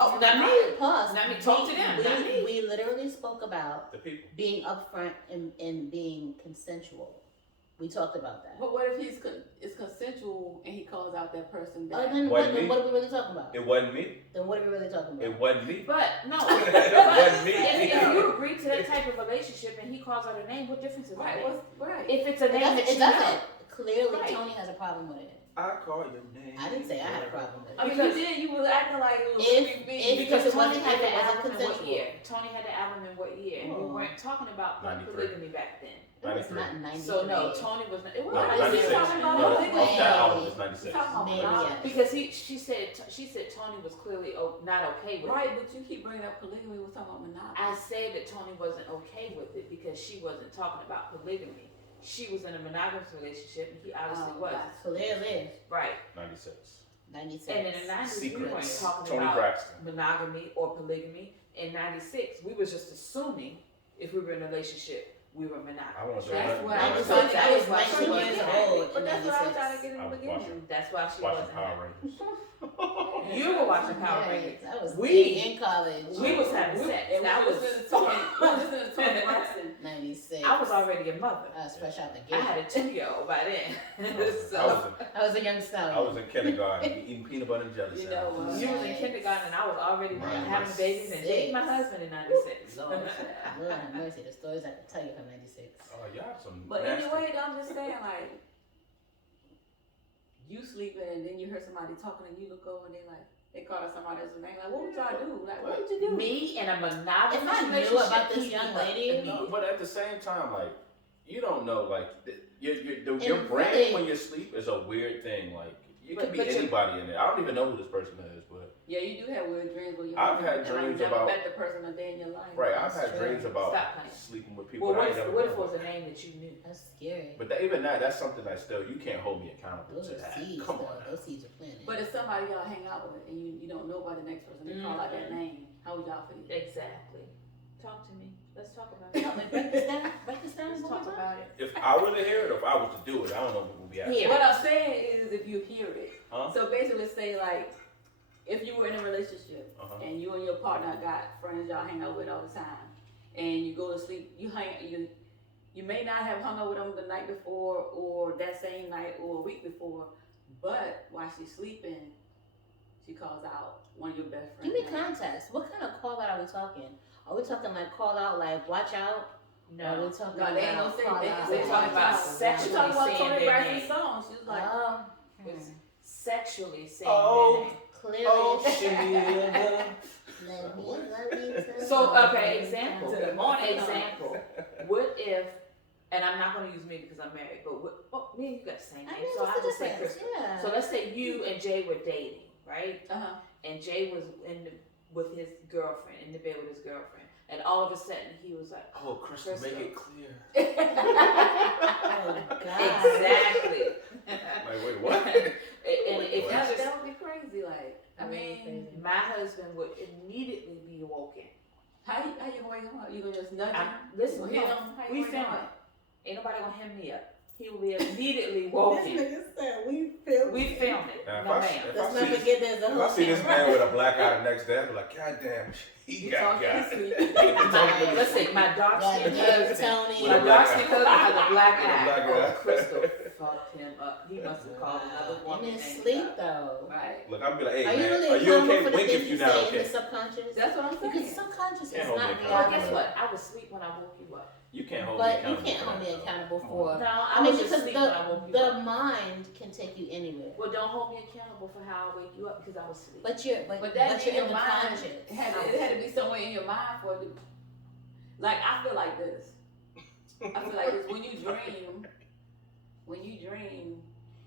Oh, not me. Pause. Not me. Talk to them. Not me. We literally spoke about The people. being upfront and being consensual. We talked about that. But what if it's consensual and he calls out that person back? Then Wasn't what me. are we really talking about? It wasn't me. Then what are we really talking about? It wasn't me. But no, It but wasn't me. if you agree to that type of relationship and he calls out a name, what difference does that Right, make? right. If it's a name that It you know. doesn't. Clearly, Right. Tony has a problem with it. I call your name. I didn't say I had a problem with I it. mean, Because- you did. You was acting like it was If- me. Because it Tony wasn't- had if the it wasn't album in what consensual. year? Tony had the album in what year? And we Oh. weren't talking about 93. polygamy back then. It was 93. not 93. So no, Tony was not. It was No, I not. think 96. he's talking about No, polygamy. that album was He's 96. talking about Maybe, polygamy. yeah. Because she said Tony was clearly not okay with it. Right, but you keep bringing up polygamy. We're talking about monogamy. I said that Tony wasn't okay with it because she wasn't talking about polygamy. She was in a monogamous relationship and he obviously was. Clearly. Right. 96. 96. And in the 90s, we weren't Secrets. talking Tony about Braxton. monogamy or polygamy. In 96, we was just assuming if we were in a relationship, we were I monogamous. want to That's say why that. I was 96, trying I to was get 19 years old But in that's what I was 96. trying to get in I the was beginning. That's why she Watching wasn't. Power Rangers. You were watching Power Rangers. I was We- in college. We was having sex. And That we was. listening to Tony. We listening to Tony Braxton. 96. I was already a mother. I was fresh out the I gate. had a 2-year-old by then. I I was a young stallion. was in kindergarten eating peanut butter and jelly You know, sandwiches. You was in kindergarten and I was already Right. having babies and dating my husband in 96. Lord have mercy. The stories I could tell you from 96. Oh, y'all some. But nasty. anyway, I'm just saying, like, you sleeping and then you heard somebody talking and you look over and they call out somebody else's name. Like, what would y'all do? Like, what would you do? Me and a monogamous If I knew relationship, about this he young was lady, immediate. But at the same time, like, you don't know, like, your And brain really- when you sleep is a weird thing. Like, you But- can be but you- anybody in there. I don't even know who this person is, but Yeah, you do have weird dreams where you I've had dreams never about- met the person a day in your life. right, I've That's had true. dreams about Stop playing. sleeping with people. Well, that I what ain't if, never what if been it was with. a name that you knew? That's scary. But even that's something that still you can't hold me accountable Those to are that. seeds, Come though. on. Those seeds are planted. But if somebody y'all hang out with and you don't know about the next person, they call out that name, how would y'all feel? Exactly. Talk to me. Let's talk about it. Help me break this down. Break this down. Let's talk about it. If I were to hear it, or if I was to do it, I don't know what would be happening. Here. What I'm saying is if you hear it. Huh? So basically say like, if you were in a relationship Uh-huh. and you and your partner got friends y'all hang out with all the time, and you go to sleep, you may not have hung out with them the night before or that same night or a week before, but while she's sleeping, she calls out one of your best friends. Give me context. What kind of call out are we talking? Are we talking like call out, like watch out? Or are we No. talking No, they ain't about gonna say call they out? can We're say talking about She sexually talking about saying Tony their Braxton's name. song. She was like, Oh, Sexually saying Oh. their name. clearly. Oh, shit. Let me love you till So, the okay, morning example. comes. To the morning. Example. What if, and I'm not going to use me because I'm married, but what, oh, me and you got the same I name, mean, so I what's the just say difference? Crystal. Yeah. So let's say you and Jay were dating, right? uh-huh. And Jay was with his girlfriend, in the bed with his girlfriend. And all of a sudden he was like, Oh, Crystal, make it clear. Oh, God. exactly. Like, wait, what? And if What? you just, That would be crazy. Like, I mean, my husband would immediately be awoken. how you gonna wake him up? You gonna just nudge him? Listen, Hit no, him? How you we gonna wake him film it. up? Ain't nobody gonna hem me up. He will be immediately woken. said we filmed We filmed it. Now, No, if ma'am. I Let's see not this- forget there's a If whole I see this camera. man with a black eye the next day, I'd be like, God damn, he You got talking got. sweet. My- Listen, my dark God skinned damn, husband. Tony. With My a black dark eye. skinned husband has a black With a eye. black Oh, eye. Crystal fucked him up. He must have called another In woman. his named sleep, God. though. Right. Look, I'm be like, hey Are you man, really are you accountable okay? for the Wink if things you're you not say in okay. the subconscious? That's what I'm saying. Because subconscious Can't is hold not me reality. accountable. Well, guess what? I was asleep when I woke you up. You can't hold me But you accountable. can't for hold me that, though. accountable Come for. on. No, I I mean, was because asleep when I woke you the up. mind can take you anywhere. Well, don't hold me accountable for how I wake you up because I was asleep. But you're, but that you're in your in the mind conscious. it had to be somewhere in your mind for it to. Like I feel like this. I feel like this. When you dream,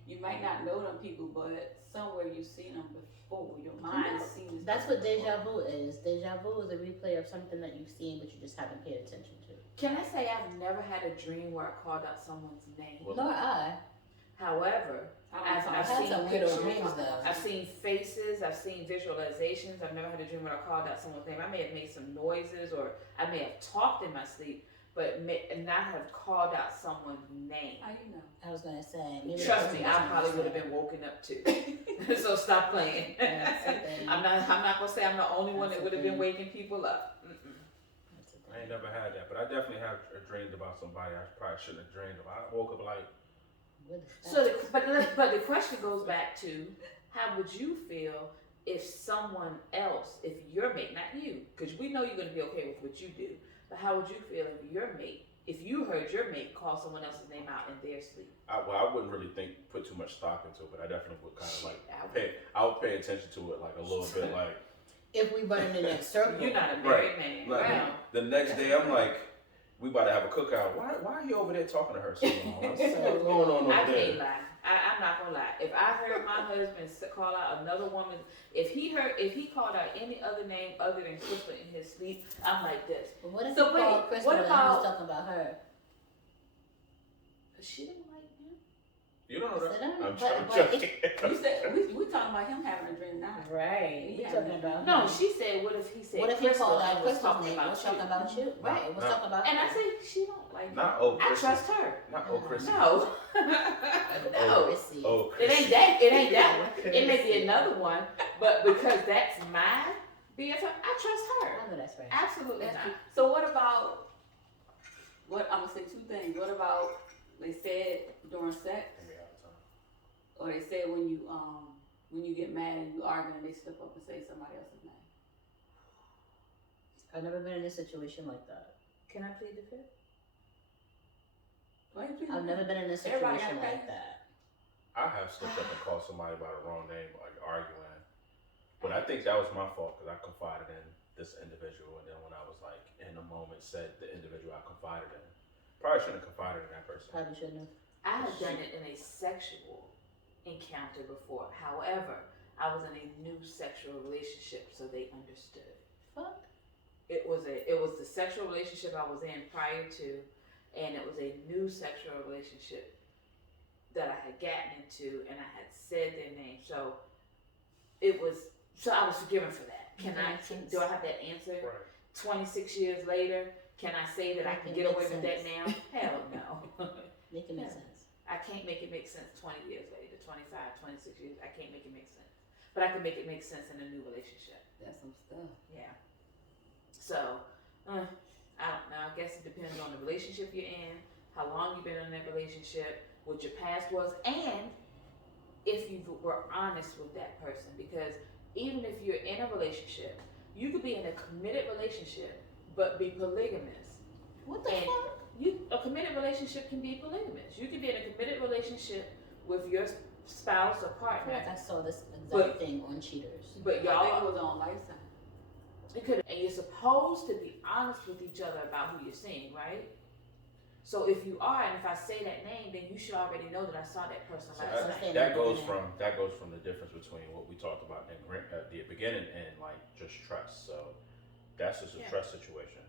you might not know them people, but somewhere you've seen them before. Your mind's seen this. That's person what deja before. vu is. Deja vu is a replay of something that you've seen, but you just haven't paid attention to. Can I say I've never had a dream where I called out someone's name? Well, Nor I. However, I've had seen some weirdo pictures, dreams, though. I've seen faces, I've seen visualizations. I've never had a dream where I called out someone's name. I may have made some noises or I may have talked in my sleep, and not have called out someone's name. How you know? I was gonna say. Maybe Trust that's me, what I was probably gonna would have say. been woken up too. So stop playing. That's the thing. I'm not gonna say I'm the only one That's that the would have been thing. waking people up. Mm-mm. That's the I ain't thing. never had that, but I definitely have dreamed about somebody I probably shouldn't have dreamed about. I woke up like, What is So, that? but the question goes back to, how would you feel if someone else, if your mate, not you, because we know you're going to be okay with what you do, but how would you feel if your mate, if you heard your mate call someone else's name out in their sleep? I wouldn't really put too much stock into it, but I definitely would kind of like Shit, I would pay attention to it like a little bit, like If we run in that circle, You're not a married man. like Wow. the next day I'm like, we about to have a cookout. Why are you over there talking to her so long? What's going on over I there? can't lie. I'm not gonna lie. If I heard my husband call out another woman, if he called out any other name other than Crystal in his sleep, I'm like this. but what if So you call wait, Crystal what and about- he's talking about her? She don't like him. You don't know Sit that. down. I'm But joking. You said we talking about him having a dream now. Right. We Yeah. talking about No, him. she said, what if he said What if he Crystal called out and was Crystal's talking name? about We're you? talking about you. Right. We're No. talking about And I her. say, she don't like Not me. oh I Chrissy. trust her. Not oh Chrissy. No. No. Chrissy. Oh It Chrissy. ain't that one. It may be another one, but because that's my BFF, I trust her. I know that's right. Absolutely That's not. true. So what about? What I'm gonna say two things. What about they said during sex, or they said when you get mad and you arguing and they slip up and say somebody else's name? I've never been in a situation like that. Can I plead the fifth? Why you pleading I've the never been in a Everybody situation got like paid? that. I have slipped up and called somebody by the wrong name, like arguing. But I think that was my fault because I confided in this individual, and then when I was like in the moment, said the individual I confided in. Probably shouldn't have confided in that person. Probably shouldn't have. I have done it in a sexual encounter before. However, I was in a new sexual relationship, so they understood. Fuck. It was the sexual relationship I was in prior to, and it was a new sexual relationship that I had gotten into, and I had said their name. So I was forgiven for that. Do I have that answer? Right. 26 years later, can I say that I can get away with that now? Hell no. Make it make Yeah. sense. I can't make it make sense 20 years later, 25, 26 years. I can't make it make sense. But I can make it make sense in a new relationship. That's some stuff. Yeah. So, I don't know. I guess it depends on the relationship you're in, how long you've been in that relationship, what your past was, and if you were honest with that person. Because even if you're in a relationship, you could be in a committed relationship, but be polygamous. What the And fuck? A committed relationship can be polygamous. You can be in a committed relationship with your spouse or I feel partner, like I saw this exact But- thing on Cheaters. but I think it y'all, was on license. it could, and you're supposed to be honest with each other about who you're seeing, right? So if you are, and if I say that name, then you should already know that I saw that person So last Let's night. say that that goes beginning. from the difference between what we talked about in the beginning and like just trust. So that's just a Yeah. trust situation.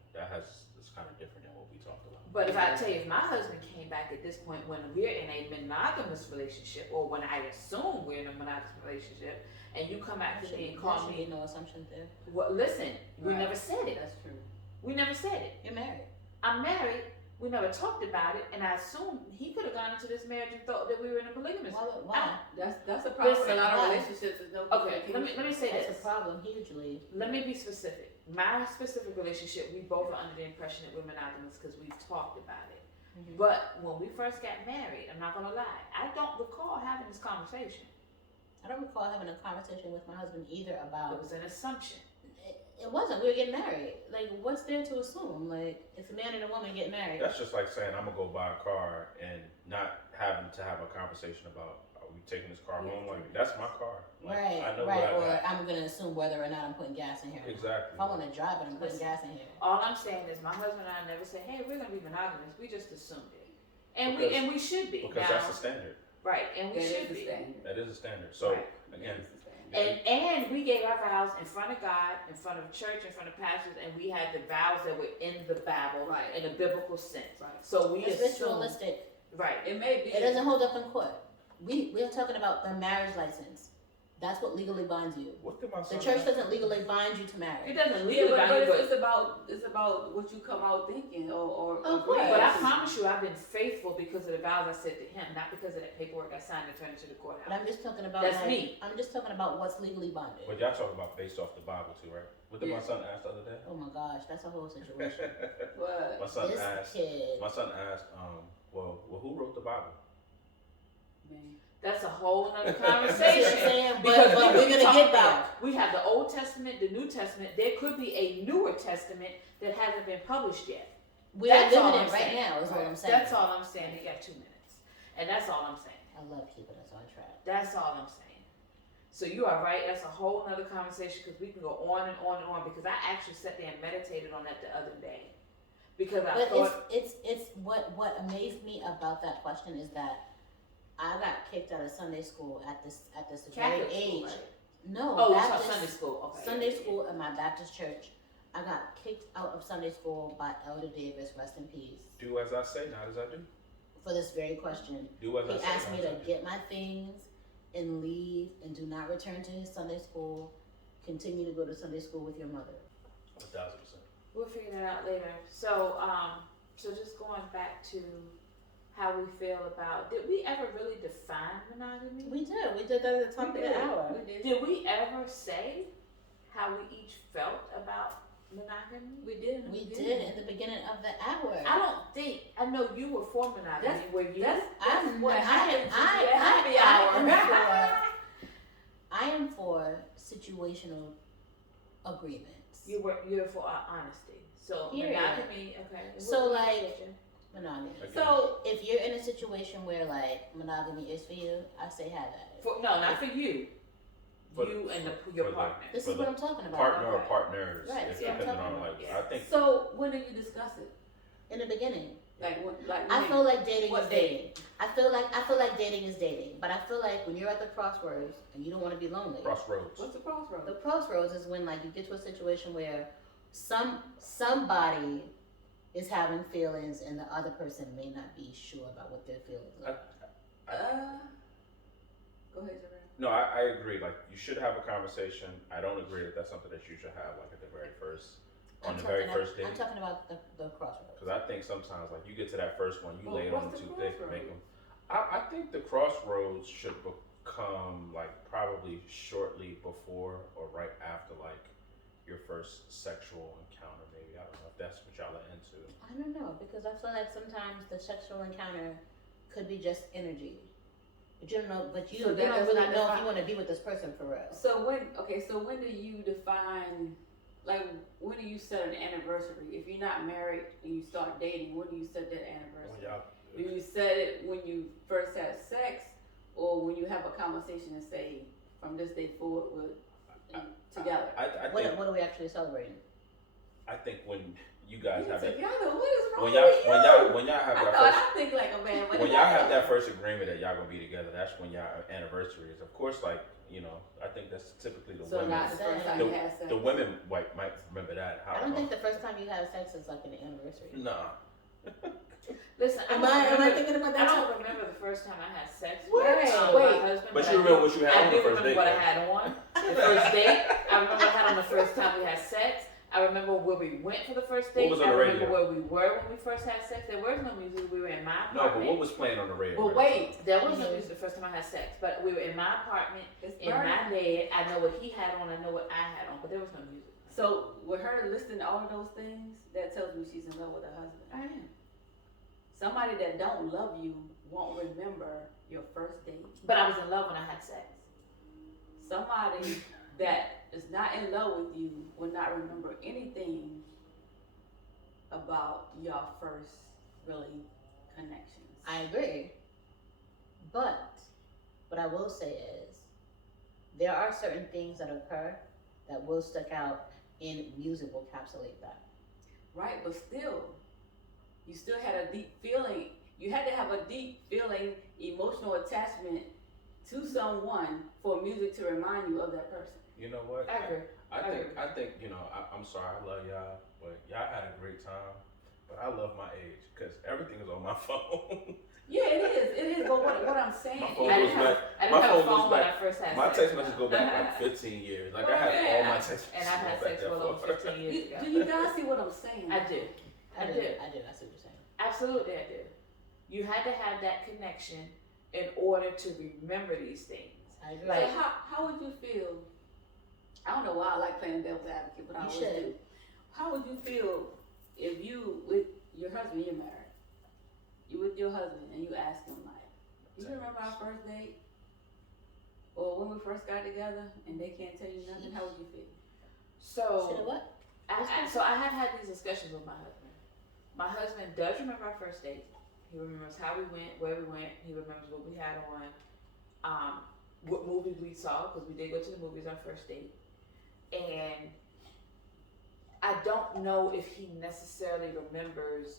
It's kind of different than what we talked about. But if I tell you, if my husband came back at this point when we're in a monogamous relationship, or when I assume we're in a monogamous relationship, and you come back to me and call There should me, be no assumption there. well, listen, we Right. never said it. That's true. We never said it. You're married. I'm married. We never talked about it, and I assume he could have gone into this marriage and thought that we were in a polygamous. Why? That's a problem Listen, in a lot of why? relationships. There's no Okay, let me say That's this. a problem hugely. Let me be specific. My specific relationship, we both are under the impression that we're monogamous because we've talked about it. Mhm. But when we first got married, I'm not gonna lie, I don't recall having this conversation. I don't recall having a conversation with my husband either It about. was an assumption. It wasn't. We were getting married. Like, what's there to assume? Like, it's a man and a woman get married. That's just like saying I'm gonna go buy a car and not having to have a conversation about are we taking this car home? Like that's my car. Like, Right, I know right. what Or I got. I'm gonna assume whether or not I'm putting gas in here. Exactly. If I want to drive it, I'm putting gas in here. All I'm saying is my husband and I never said, hey, we're gonna be monogamous. We just assumed it. And Because- we should be. Because now, that's the standard. right, and we That should is the be. standard. That is a standard. So Right. again, That is the standard. And we gave our vows in front of God, in front of church, in front of pastors, and we had the vows that were in the Bible, Right. in a biblical sense. Right. So we It's assume, ritualistic. right? It may be. It doesn't hold up in court. We're talking about the marriage license. That's what legally binds you. What did my The son church ask? doesn't legally bind you to It marriage. doesn't Yeah, legally but, bind you, but it's about what you come out thinking or Of agree course. But I to. promise you, I've been faithful because of the vows I said to him, not because of that paperwork I signed and turned into the But courthouse. I'm just talking about That's like, me. I'm just talking about what's legally bonded. But y'all talking about based off the Bible too, right? What did my son ask the other day? Oh my gosh, that's a whole situation. What? My son This asked. kid. My son asked, well, who wrote the Bible? Man. That's a whole nother See what I'm conversation. saying? Because But we we're can gonna talk get about, we have the Old Testament, the New Testament. There could be a newer testament that hasn't been published yet. We're That's all living I'm it right saying. now, is what I'm saying. That's all I'm saying. You got 2 minutes, and that's all I'm saying. I love keeping us on track. That's all I'm saying. So you are right. That's a whole nother conversation because we can go on and on and on. Because I actually sat there and meditated on that the other day. Because I But thought, it's what amazed me about that question is that I got kicked out of Sunday school at this very Catholic age. school, right? No, Oh, you Baptist, saw Sunday school. Okay. Sunday school at my Baptist church. I got kicked out of Sunday school by Elder Davis, rest in peace, Do as I say, not as I do. for this very question. Do as I He say. asked me not as to I do. get my things and leave and do not return to his Sunday school. Continue to go to Sunday school with your mother. 1,000%. We'll figure that out later. So, so just going back to how we feel about, did we ever really define monogamy? We did that at the top of the hour. We did. Did we ever say how we each felt about monogamy? We did. We did in the beginning of the hour. I don't think, I know you were for monogamy. Were you? That's I'm what happens I at happy hour. I am for situational agreements. You're for honesty. So Period. monogamy, okay. So, What- like- Monogamy. Okay. So if you're in a situation where like monogamy is for you, I say have at it. no, not for you. For- You and for your the- partner. This for is what the I'm talking about. Partner or Okay. partners, Right, if see what I'm depending talking on about, like, yeah. I think So when did you discuss it? In the beginning, Like I when? feel like dating What is dating. I feel like dating is dating. But I feel like when you're at the crossroads and you don't want to be lonely, crossroads. What's the crossroads? the crossroads is when like you get to a situation where somebody is having feelings and the other person may not be sure about what their feelings are. Go ahead, Jermaine. No, I agree. Like you should have a conversation. I don't agree that that's something that you should have like at the very first, on the very first date. I'm talking about the crossroads. Because I think sometimes like you get to that first one, you Well, lay it on them what's too the thick, crossroads? make them. I think the crossroads should become like probably shortly before or right after like your first sexual encounter. Maybe I don't know if that's what y'all are into. I don't know because I feel like sometimes the sexual encounter could be just energy. But you don't know. But you So don't that does really not know if define- you want to be with this person for real. So when do you define, like, when do you set an anniversary? If you're not married and you start dating, when do you set that When anniversary? y'all, Do you set it when you first have sex, or when you have a conversation and say, from this day forward, we're together? I think What are we actually celebrating? I think when you guys We're have that together. What is wrong when with you? y'all have I that thought first I think like a man. when y'all have that first agreement that y'all gonna be together, that's when y'all anniversary is. Of course, like I think that's typically the So women. not the first time The, you had sex. the women might remember that. I don't think the first time you have sex is like an anniversary. Nah. Listen, Am I thinking about I that? don't remember the first time I had sex What? with Wait. my husband. But I you remember do- what you had I on the do first remember date. what I though. had on the first date. I remember what I had on the first time we had sex. I remember where we went for the first date. What was on I the remember radio? where we were when we first had sex. There was no music. We were in my No, apartment. but what was playing on the radio? But wait, There was no music the first time I had sex, but we were in my apartment, it's in burning. my bed. I know what he had on. I know what I had on, but there was no music. So with her listing all of those things, that tells me she's in love with her husband. I am. Somebody that don't love you won't remember your first date. But I was in love when I had sex. Somebody that is not in love with you will not remember anything about your first really connections. I agree. But what I will say is there are certain things that occur that will stick out and music will encapsulate that. Right, but still, you still had a deep feeling. You had to have a deep feeling, emotional attachment to someone for music to remind you of that person. You know what? I agree. I think I'm sorry. I love y'all, but y'all had a great time. but I love my age because everything is on my phone. Yeah, it is. But what I'm saying My is, phone I goes didn't have, back. I My didn't have a phone goes phone when back. I first had My sex. text messages go back like 15 years. Like I have Yeah. all my text messages. And I've had go back sex that well over far. 15 years ago. do you guys see what I'm saying? I do. I do. I see what you're saying. Absolutely, I do. You had to have that connection in order to remember these things. I agree. Like- So how would you feel? I don't know why I like playing devil's advocate, but I You always should. do. How would you feel if you with your husband, you're married, you with your husband, and you ask him like, "You remember our first date, or when we first got together?" And they can't tell you nothing. How would you feel? Say So, what? so I have had these discussions with my husband. My husband does remember our first date. He remembers how we went, where we went. He remembers what we had on, what movies we saw, because we did go to the movies our first date. And I don't know if he necessarily remembers,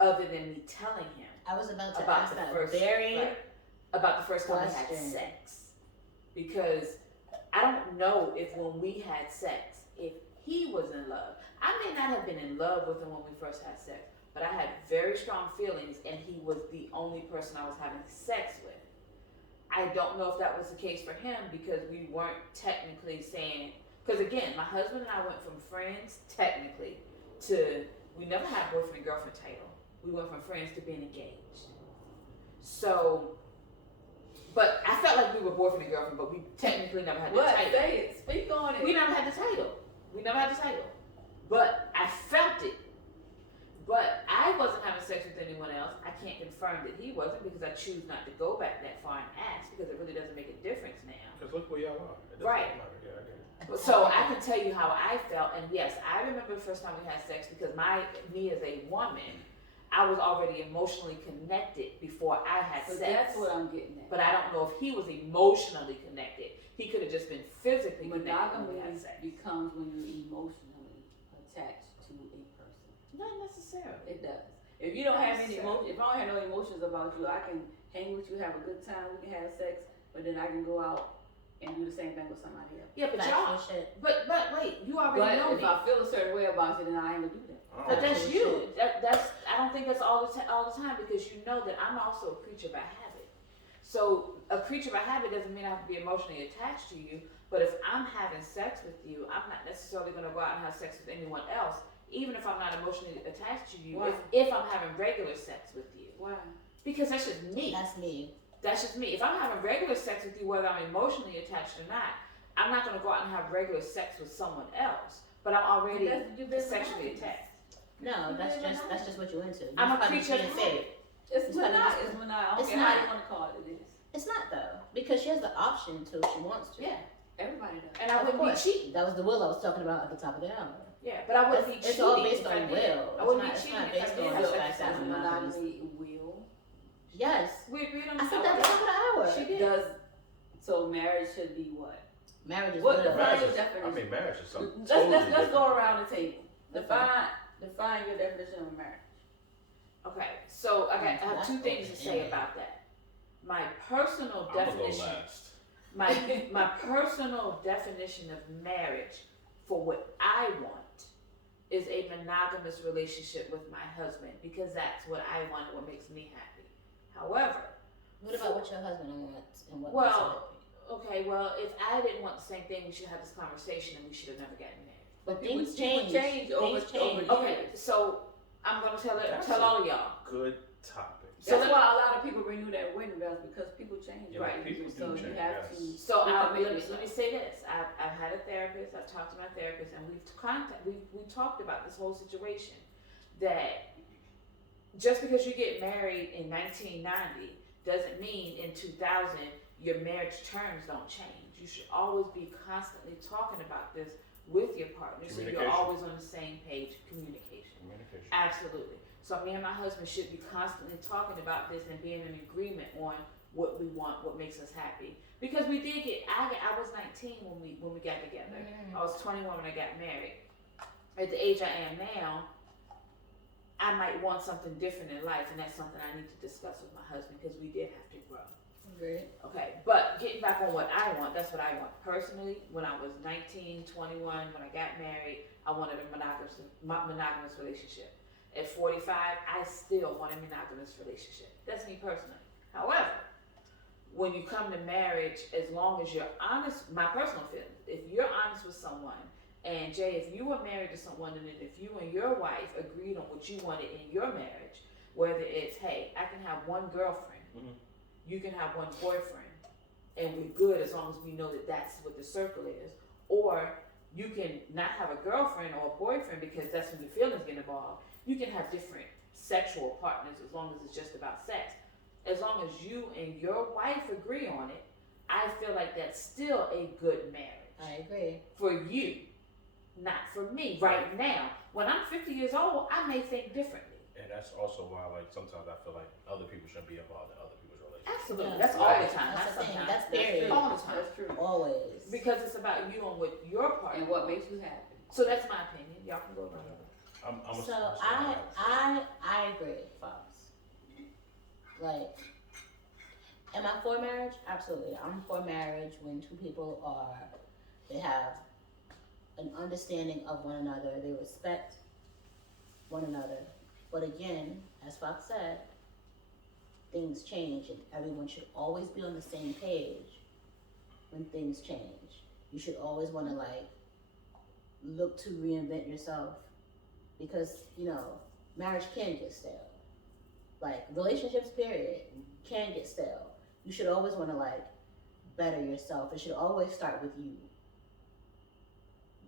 other than me telling him I was about to about ask the that first very. right, about the first time we had question. sex, because I don't know if when we had sex, if he was in love. I may not have been in love with him when we first had sex, but I had very strong feelings, and he was the only person I was having sex with. I don't know if that was the case for him, because we weren't technically saying, because again, my husband and I went from friends technically to, we never had boyfriend and girlfriend title. We went from friends to being engaged. So, but I felt like we were boyfriend and girlfriend, but we technically never had the What? title. Say it. Speak on it. We never had the title. We never had the title. But I felt it. But I wasn't having sex with anyone else. I can't confirm that he wasn't, because I choose not to go back that far and ask, because it really doesn't make a difference now. Because look where y'all are. It doesn't Right. matter. Yeah, I get it. So I can tell you how I felt, and yes, I remember the first time we had sex, because me as a woman, I was already emotionally connected before I had So sex. that's what I'm getting at. But I don't know if he was emotionally connected. He could have just been physically connected when we Monogamy had sex. becomes when you're emotionally attached to a person. Not necessarily. It does. If you don't have any Necessarily. emotion, if I don't have no emotions about you, I can hang with you, have a good time, we can have sex, but then I can go out and do the same thing with somebody else. Yeah, but Factual y'all. shit. But wait, you already But know if me. I feel a certain way about you, then I ain't gonna do that. But that's Factual you. shit. That's. I don't think that's all the time, because you know that I'm also a creature by habit. So a creature by habit doesn't mean I have to be emotionally attached to you. But if I'm having sex with you, I'm not necessarily going to go out and have sex with anyone else, even if I'm not emotionally attached to you. Why? If I'm having regular sex with you, Why? because that's just me. That's me. That's just me. If I'm having regular sex with you, whether I'm emotionally attached or not, I'm not going to go out and have regular sex with someone else. But I'm already You've been sexually monogamous. attached. No, that's just what you're into. You're I'm a probably creature of being habit. fake. It's It's when funny, I, it's- it's when I don't it's care how not. you want to call it, it is. It's not though, because she has the option to if she wants to. Yeah, Everybody does. and I Of wouldn't be course. cheating. That was the will I was talking about at the top of the hour. Yeah, but I wouldn't be cheating. It's all based if I on did. will. I wouldn't It's be not cheating if based I did on have the sex fact that with I'm someone. Monogamy will. Yes. We agreed on I this. said that at the top of the hour. She did. Does so marriage should be what? Marriage is What will. defines Marriage your is- definition? I mean, marriage is something Let's totally let's different. go around the table. Okay. Define your definition of marriage. Okay, so I have That's two things to say okay. about that. My personal I'm gonna go definition. last. My personal definition of marriage, for what I want, is a monogamous relationship with my husband, because that's what I want and what makes me happy. However, What about what your husband wants and what? Well, okay, well, if I didn't want the same thing, we should have this conversation and we should have never gotten married. but People things change. change over Things change. over Okay, so I'm gonna That's tell a- all of y'all. Good topic. So That's let- why a lot of people renew their wedding vows, because people change. Yeah, right? people do so you change, have yes. to. So You can make let yourself. me say this. I've had a therapist. I've talked to my therapist, and we talked about this whole situation. That just because you get married in 1990 doesn't mean in 2000 your marriage terms don't change. You should always be constantly talking about this with your partner, so you're Communication. always on the same page. Communication. Communication. Absolutely. So me and my husband should be constantly talking about this and being in agreement on what we want, what makes us happy. Because we did I was 19 when we got together. Mm. I was 21 when I got married. At the age I am now, I might want something different in life, and that's something I need to discuss with my husband, because we did have to grow. Great. Okay, but getting back on what I want, that's what I want. Personally, when I was 19, 21, when I got married, I wanted a monogamous relationship. At 45, I still want a monogamous relationship. That's me personally. However, when you come to marriage, as long as you're honest, my personal feeling, if you're honest with someone, and Jay, if you were married to someone and if you and your wife agreed on what you wanted in your marriage, whether it's, hey, I can have one girlfriend, you can have one boyfriend, and we're good as long as we know that that's what the circle is, or you can not have a girlfriend or a boyfriend because that's when your feelings get involved. You can have different sexual partners as long as it's just about sex. As long as you and your wife agree on it, I feel like that's still a good marriage. I agree. For you, not for me. Right now, when I'm 50 years old, I may think differently. And that's also why, like, sometimes I feel like other people shouldn't be involved in other people's relationships. Absolutely. Yeah. That's all the time. That's Not the thing. sometimes. That's period. All the time. That's true. Always. Because it's about you and what your partner And what wants. makes you happy. So that's my opinion. Y'all can go around. So I agree, Fox. Like, am I for marriage? Absolutely. I'm for marriage when two people they have an understanding of one another, they respect one another. But again, as Fox said, things change and everyone should always be on the same page when things change. You should always want to look to reinvent yourself because, marriage can get stale. Like, relationships, period, can get stale. You should always want to, better yourself. It should always start with you.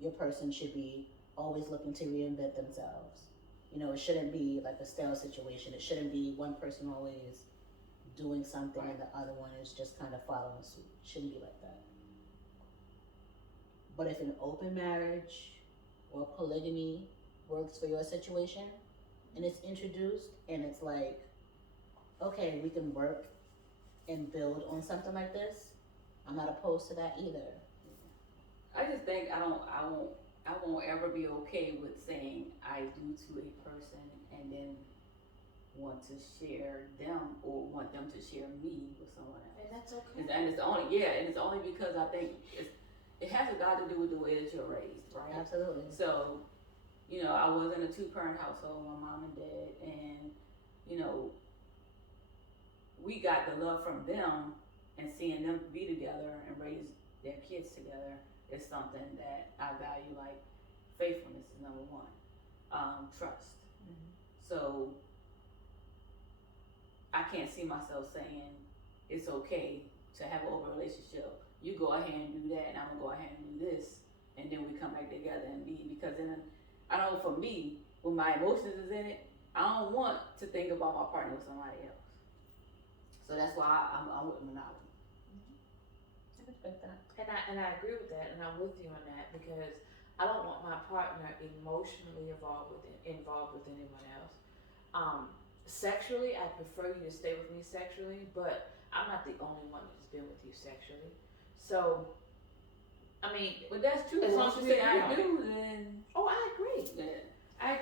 Your person should be always looking to reinvent themselves. It shouldn't be like a stale situation. It shouldn't be one person always doing something and the other one is just kind of following suit. It shouldn't be like that. But if an open marriage or polygamy works for your situation and it's introduced and it's like, okay, we can work and build on something like this, I'm not opposed to that either. I just think I won't ever be okay with saying I do to a person and then want to share them or want them to share me with someone else. And that's okay. And it's only because I think it has a lot to do with the way that you're raised, right? Absolutely. So, I was in a 2-parent household, my mom and dad, and, we got the love from them, and seeing them be together and raise their kids together is something that I value. Like, faithfulness is number one. Trust. So, I can't see myself saying it's okay to have an open relationship. You go ahead and do that, and I'm gonna go ahead and do this, and then we come back together and be, because then I know for me, when my emotions is in it, I don't want to think about my partner with somebody else. So that's why I'm with monogamy. I respect that. And I agree with that, and I'm with you on that because I don't want my partner emotionally involved with anyone else. Sexually, I prefer you to stay with me sexually, but I'm not the only one that's been with you sexually. So, I mean, But that's true. As Once long you as say we I agree do, then oh, I agree. yeah. I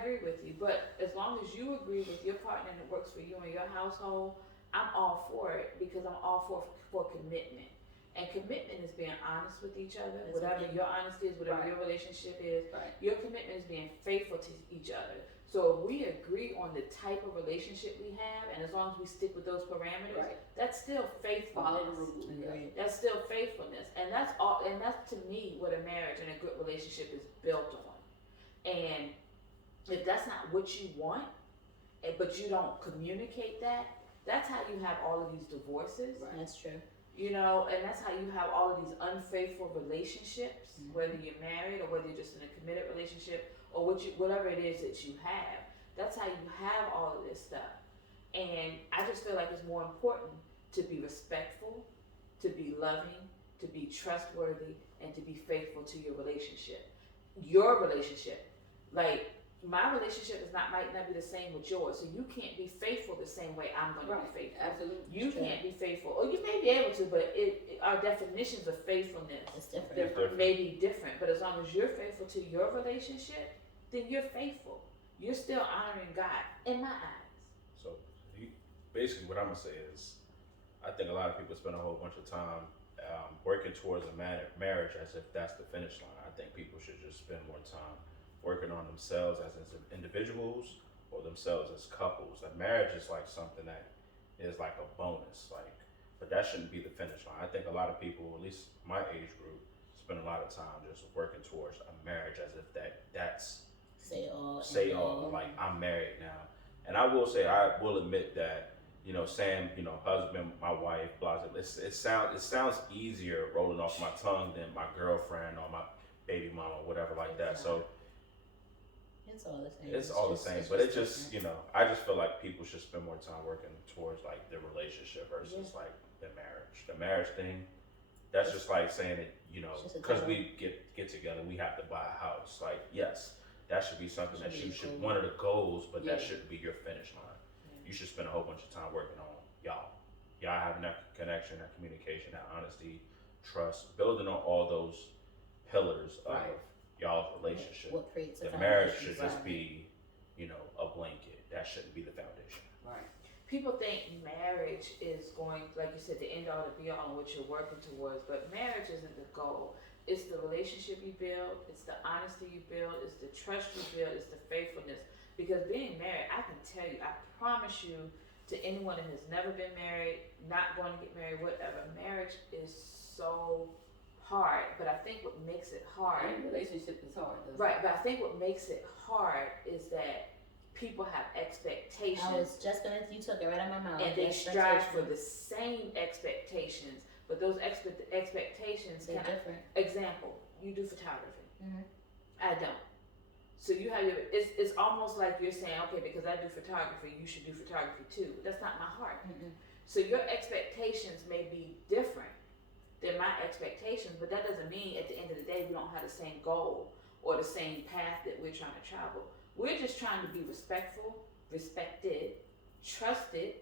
agree with you. But as long as you agree with your partner and it works for you and your household, I'm all for it because I'm all for commitment. And commitment is being honest with each other. That's Whatever okay. your honesty is, whatever Right. your relationship is, Right. your commitment is being faithful to each other. So if we agree on the type of relationship we have, and as long as we stick with those parameters, Right. that's still faithfulness. Follow the rules. Agreed. That's still faithfulness, and that's all. And that's to me what a marriage and a good relationship is built on. And if that's not what you want, but you don't communicate that, that's how you have all of these divorces. Right. That's true. And that's how you have all of these unfaithful relationships, whether you're married or whether you're just in a committed relationship or whatever it is that you have. That's how you have all of this stuff. And I just feel like it's more important to be respectful, to be loving, to be trustworthy, and to be faithful to your relationship. Your relationship. Like, my relationship might not be the same with yours, so you can't be faithful the same way I'm going to Right. be faithful. Absolutely. You Sure. can't be faithful, or you may be able to, but our definitions of faithfulness It's different. Different. may be different. But as long as you're faithful to your relationship, then you're faithful. You're still honoring God in my eyes. So basically what I'm gonna say is, I think a lot of people spend a whole bunch of time working towards a marriage as if that's the finish line. I think people should just spend more time working on themselves as individuals or themselves as couples. Like marriage is like something that is like a bonus, like, but that shouldn't be the finish line. I think a lot of people, at least my age group, spend a lot of time just working towards a marriage as if that's Say all. Like I'm married now. And I will say, I will admit that, saying, husband, my wife, blah, blah, it sounds easier rolling off my tongue than my girlfriend or my baby mama, whatever like that. So it's all the same. it's all the same, but it just, I just feel like people should spend more time working towards like their relationship versus like the marriage. The marriage thing, that's just like saying that, because we get together, we have to buy a house. Like, yes, that should be something that you should, one of the goals, but that shouldn't be your finish line. You should spend a whole bunch of time working on y'all having that connection, that communication, that honesty, trust, building on all those pillars of y'all's relationship. What creates the marriage should just be, a blanket. That shouldn't be the foundation. Right. People think marriage is going, like you said, the end all to be all and what you're working towards, but marriage isn't the goal. It's the relationship you build, it's the honesty you build, it's the trust you build, it's the faithfulness. Because being married, I can tell you, I promise you, to anyone that has never been married, not going to get married, whatever, marriage is so hard. But I think what makes it hard, Any relationship is hard. right? But I think what makes it hard is that people have expectations. I was just you took it right out of my mouth. And they strive for the same expectations, but those expectations They're different. Example, you do photography. Mhm. I don't. So you have it's almost like you're saying, okay, because I do photography, you should do photography too. That's not my heart. Mm-mm. So your expectations may be different than my expectations, but that doesn't mean at the end of the day we don't have the same goal or the same path that we're trying to travel. We're just trying to be respectful, respected, trusted,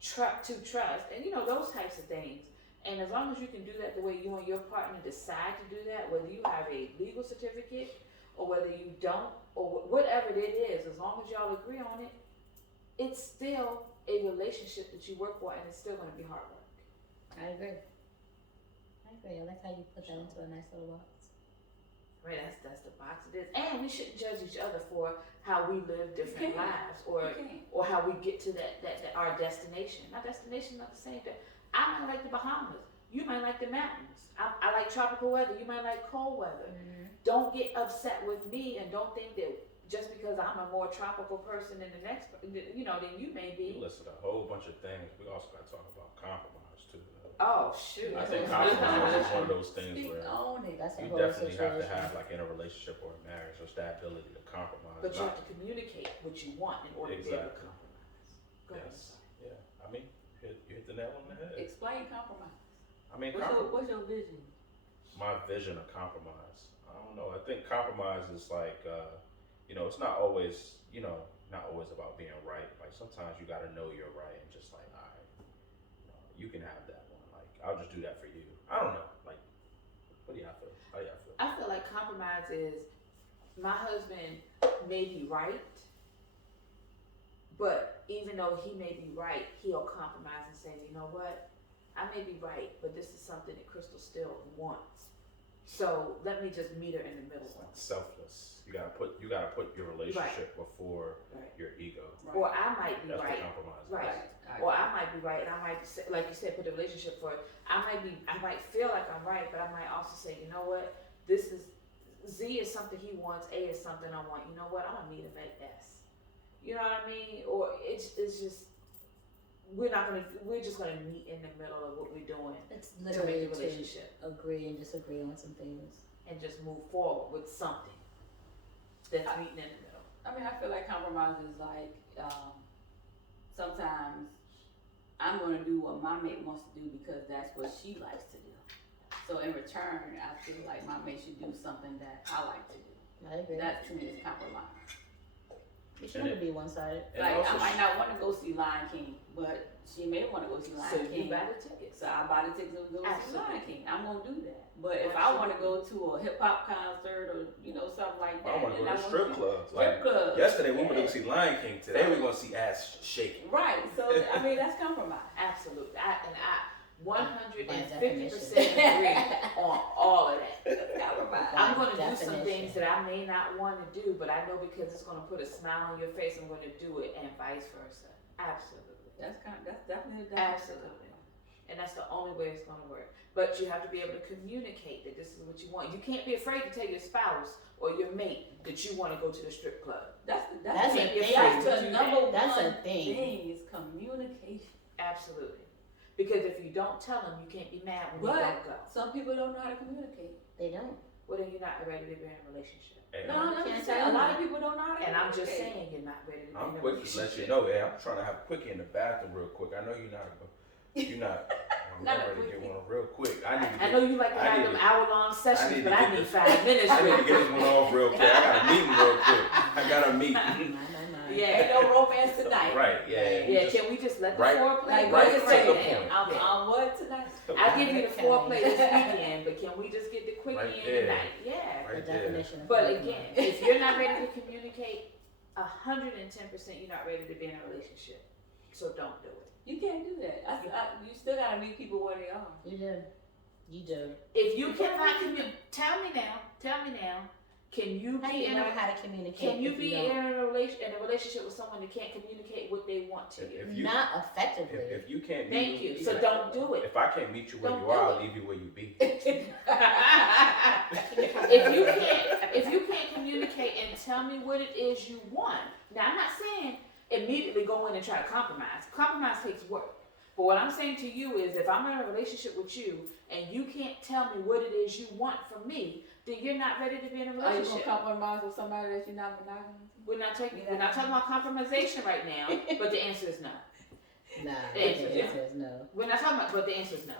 to trust, and those types of things. And as long as you can do that the way you and your partner decide to do that, whether you have a legal certificate or whether you don't, or whatever it is, as long as y'all agree on it, it's still a relationship that you work for, and it's still going to be hard work. I agree. I like how you put that into a nice little box. Right, that's the box it is. And we shouldn't judge each other for how we live different lives or how we get to that our destination. My destination is not the same thing. I might like the Bahamas. You might like the mountains. I like tropical weather. You might like cold weather. Mm-hmm. Don't get upset with me, and don't think that just because I'm a more tropical person than the next, than you may be. We listed a whole bunch of things. We also got to talk about compromise too. Oh shoot! I think compromise is one of those things where That's you definitely have to have, like in a relationship or a marriage, just that ability to compromise. But you have to communicate what you want in order to be able to compromise. Go ahead. Yeah. I mean, you hit the nail on the head. Explain compromise. I mean, what's your vision? My vision of compromise. I don't know. I think compromise is like, it's not always, not always about being right. Like sometimes you got to know you're right and just like, all right, you can have that one. Like I'll just do that for you. I don't know. Like, what do y'all feel? How y'all feel? I feel like compromise is my husband may be right, but even though he may be right, he'll compromise and say, you know what? I may be right, but this is something that Crystal still wants. So let me just meet her in the middle. It's like selfless. You gotta put your relationship before your ego. Right. Or I might be That's right. the compromise. Right. Or I might be right, and I might say, like you said, put the relationship for. I might feel like I'm right, but I might also say, you know what? This is Z is something he wants. A is something I want. You know what? I'm gonna meet him at S. You know what I mean? Or it's just. We're just gonna meet in the middle of what we're doing. It's literally to make the relationship agree and disagree on some things and just move forward with something that's meeting in the middle. I mean, I feel like compromise is like sometimes I'm gonna do what my mate wants to do because that's what she likes to do. So in return, I feel like my mate should do something that I like to do. I agree. That to me is compromise. It shouldn't be one-sided. Like I might not want to go see Lion King, but she may want to go see Lion King. So you buy the tickets. So I buy the tickets and go see Lion King. I'm gonna do that. But if I want to go to a hip hop concert or something like that, I want to go to strip clubs. Yesterday we were going to see Lion King. Today we're going to see ass shaking. Right. So I mean that's compromise. Absolutely. 150% agree on all of that. I'm going to do some things that I may not want to do, but I know because it's going to put a smile on your face, I'm going to do it, and vice versa. Absolutely. That's definitely Absolutely. And that's the only way it's going to work. But you have to be able to communicate that this is what you want. You can't be afraid to tell your spouse or your mate that you want to go to the strip club. That's the a number That's one a thing. is communication. Absolutely. Because if you don't tell them, you can't be mad when you don't go. Some people don't know how to communicate. They don't. Well, then you're not ready to be in a relationship. Hey, No, I'm just saying, a lot of people don't know how to And I'm communicate. just saying you're not ready to be I'm in a quick to relationship. let you know, hey, I'm trying to have a quickie in the bathroom real quick. I know you're not. I'm Not a ready to get one real quick. I I know you like to have them hour-long sessions, but I need 5 minutes. I need to get this one off real quick. I got a meeting real quick. I got a meeting. My. Ain't no romance tonight. Right, yeah. Yeah, can we just let the Right. foreplay Like, go? what right you to the saying? point. I'm on what tonight? I'll give you the Okay. foreplay this weekend, but can we just get the quickie Right in there. tonight? Yeah. The Right there. definition of But commitment. again, if you're not ready to communicate, 110% you're not ready to be in a relationship. So don't do it. You can't do that. You still gotta meet people where they are. You do. You do. If you cannot communicate, tell me now, can you How do be you in know a how to communicate? Can you if be don't? in a relationship with someone that can't communicate what they want to you? If you, Not effectively. if you can't Thank meet you. So don't do it. If I can't meet you where Don't you do are, it. I'll leave you where you be. If you can't communicate and tell me what it is you want, now I'm not saying immediately go in and try to compromise. Compromise takes work. But what I'm saying to you is if I'm in a relationship with you and you can't tell me what it is you want from me, then you're not ready to be in a Are you gonna relationship. compromise with somebody that you're not monogamous? We're not talking about compromisation right now, but the answer is no. Nah, The the answer is answer is no. We're not talking about, but the answer is no.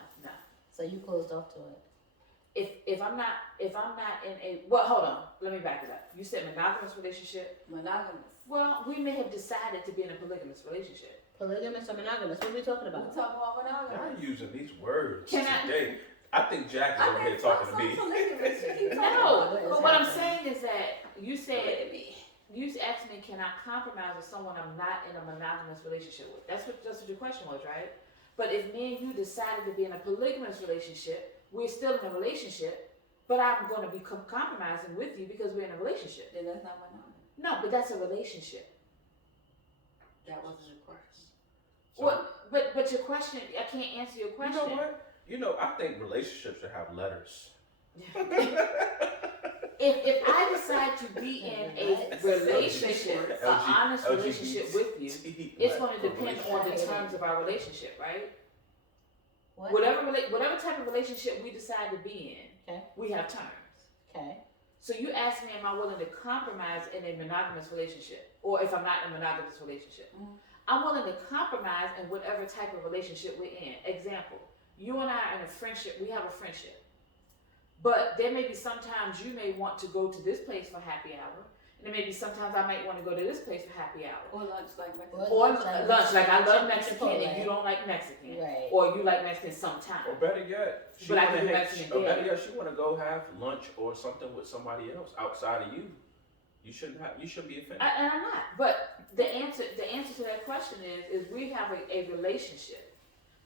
So you closed off to it. If I'm not in a, well, hold on, let me back it up. You said monogamous relationship. Monogamous. Well, we may have decided to be in a polygamous relationship. Polygamous or monogamous? What are we talking We're about? talking about monogamous. Y'all using these words Can I- today. I think Jack is over here talking to me. No, What is but what I'm happening? saying is that you said, you asked me, can I compromise with someone I'm not in a monogamous relationship with? That's what your question was, right? But if me and you decided to be in a polygamous relationship, we're still in a relationship, but I'm going to be compromising with you because we're in a relationship. Then that's not monogamous. No, but that's a relationship. That wasn't the question. So, Well, but your question, I can't answer your you question. know what? I think relationships should have letters. If I decide to be in a relationship, an honest relationship with you, it's going to depend on the terms of our relationship, right? What? Whatever type of relationship we decide to be in, Okay. we have terms. Okay. So you ask me, am I willing to compromise in a monogamous relationship, or if I'm not in a monogamous relationship? Mhm. I'm willing to compromise in whatever type of relationship we're in. Example, you and I are in a friendship. We have a friendship. But there may be sometimes you may want to go to this place for happy hour. And there may be sometimes I might want to go to this place for happy hour. Or lunch like Mexican. Or Lunch like lunch, like I love Mexican Mexican and Chipotle. you don't like Mexican. Right. Or you like Mexican sometimes. Or better yet, she But I wanna can do hang- Mexican or better dinner. yet, she want to go have lunch or something with somebody else outside of you. You shouldn't be offended. And I'm not. But the answer to that question is we have a relationship,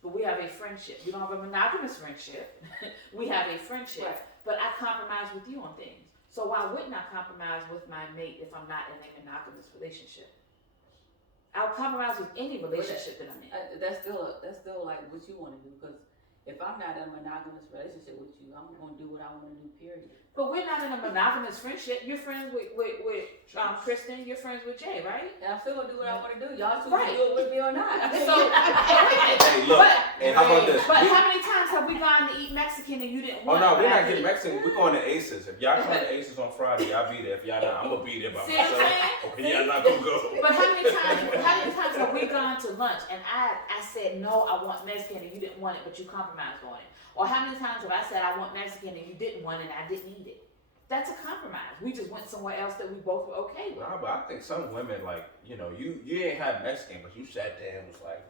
but we have a friendship. We don't have a monogamous friendship. We have a friendship. Right. But I compromise with you on things. So why wouldn't I compromise with my mate if I'm not in a monogamous relationship? I'll compromise with any relationship that I'm in. That's still like what you want to do, because if I'm not in a monogamous relationship with you, I'm going to do what I want to do, period. But we're not in a monogamous friendship. You're friends with Kristen. You're friends with Jay, right? And I'm still going to do what I want to do. Y'all choose Right. to do it with me or not. So, Hey, look, and how about this? But how many times have we gone to eat Mexican and you didn't Oh want no, it? we're not getting Mexican. We're going to Aces. If y'all come to Aces on Friday, y'all be there. If y'all not, I'm gonna be there by See what I'm myself. saying? Okay, y'all not gonna go. But how many times have we gone to lunch and I said no, I want Mexican and you didn't want it, but you compromised on it? Or how many times have I said I want Mexican and you didn't want it and I didn't eat it? That's a compromise. We just went somewhere else that we both were okay with. Nah, but I think some women like, you ain't have Mexican, but you sat there and was like,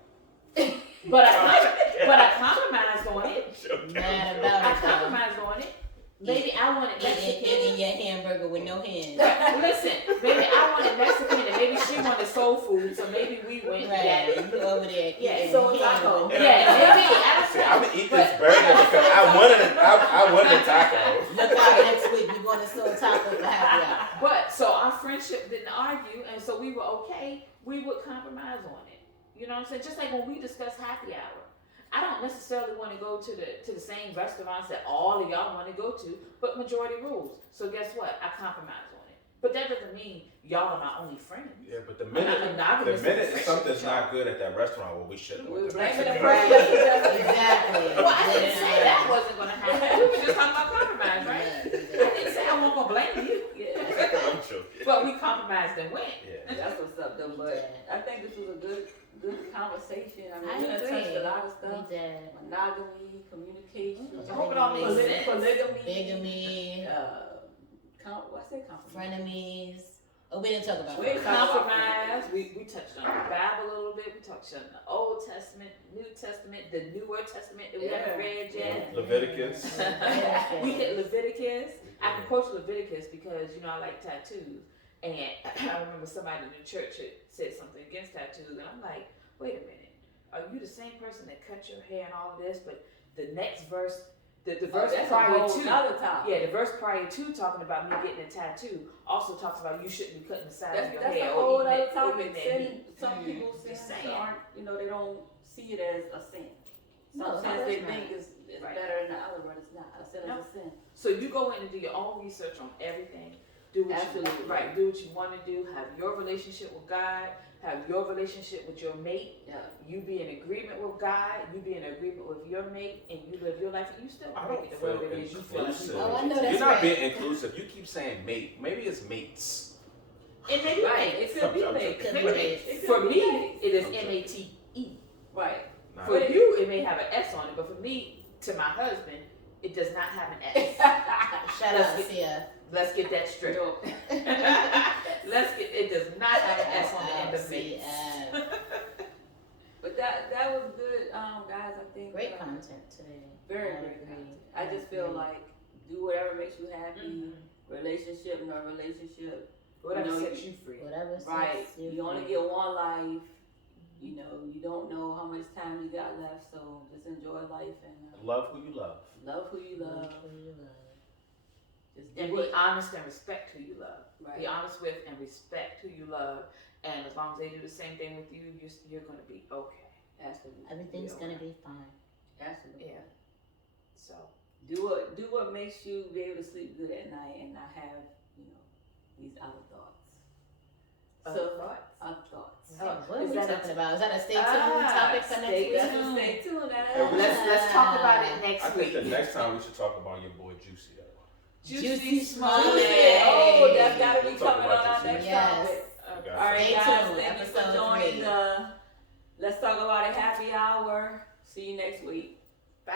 But I compromised on it. Mad I about it. compromised on it. maybe I wanted Mexican. Eating your hamburger with no hands. Listen, maybe I wanted Mexican and maybe she wanted soul food, so maybe we went Right, together. you over there. Yeah, eating so ham taco. with- Yeah, maybe. See, I'm gonna eat this burger because I wanted a taco. Look out next week. We're going to Soul Taco for happy hour. But so our friendship didn't argue, and so we were okay. We would compromise on it. You know what I'm saying? Just like when we discuss happy hour, I don't necessarily want to go to the same restaurants that all of y'all want to go to, but majority rules. So guess what? I compromise on it. But that doesn't mean y'all are my only friends. Yeah, but the I'm not minute monogamous in friendship, something's y'all. not good at that restaurant, well, we should have went to Blaming the Mexican. friend. Exactly. Well, I didn't say that wasn't going to happen. We were just talking about compromise, right? I didn't say I wasn't going to blame you. Yeah. I'm joking. But we compromised and went. Yeah. That's what's up though, but I think this was a good conversation. I mean, I we done touched agree. a lot of stuff. We did. Monogamy, communication, I hope it all makes sense. polygamy, Bigamy, what's that compromise? frenemies. Oh, we didn't talk about We that. didn't talk about Compromise. We touched on the Bible a little bit. We touched on the Old Testament, New Testament, the Newer Testament that we haven't read yet. Leviticus. We hit Leviticus. I can quote Leviticus because I like tattoos, and I remember somebody in the church had said something against tattoos, and I'm like, wait a minute, are you the same person that cut your hair and all of this? But the next verse, the verse That's prior a whole to nother topic. yeah, the verse prior to talking about me getting a tattoo also talks about you shouldn't be cutting the side of your That's hair a whole or other eating that, or topic. eating that meat. Some people Just sins saying. aren't, they don't see it as a sin. No, Sometimes no, they it's not. think it's Right. better than the other, but it's not. A sin No. is a sin. So you go in and do your own research on everything. Do what Absolutely. you right. Do what you want to do. Have your relationship with God. Have your relationship with your mate. Yeah. You be in agreement with God. You be in agreement with your mate, and you live your life. And you still I make don't it the way feel it is. You feel like inclusive. you Oh, I know that's You're not right. being inclusive. You keep saying mate. Maybe it's mates. It may be Right. mate. It could be I'm made. Could Maybe be mate. mate. For me, it is I'm MATE. Right. Nah. For you, it may have an S on it, but for me, to my husband, it does not have an S. Shout out to Sia. Let's get that straight. No. It does not have an S on the end of me. But that was good, guys. I think Great content today. Very I great agree. content. I just feel like do whatever makes you happy. Relationship, no relationship. Whatever You know, sets you free. Whatever sets Right. You only free. get one life. You don't know how much time you got left, so just enjoy life and Love who you love. love who you love. Love who you love. Just do And it. be honest and respect who you love. Be Right. honest with and respect who you love. And as long as they do the same thing with you, you're going to be okay. Absolutely. Everything's Yeah. gonna be fine. Absolutely. Yeah. So, Do what makes you be able to sleep good at night and not have these other thoughts. other thoughts? Other thoughts. Oh, What are is we that a talking about? Is that a stay tuned Ah, topic for next stay week? That's tuned. a stay tuned. Let's talk about it next I think the week. next time we should talk about your boy Juicy though. Juicy Smollett. Smollett. Oh, that's gotta be We'll talk coming on about our this next Yes. topic. Okay. All right, Stay guys. tuned. Thank you for Episode joining 3. the Let's Talk About It happy hour. See you next week. Bye.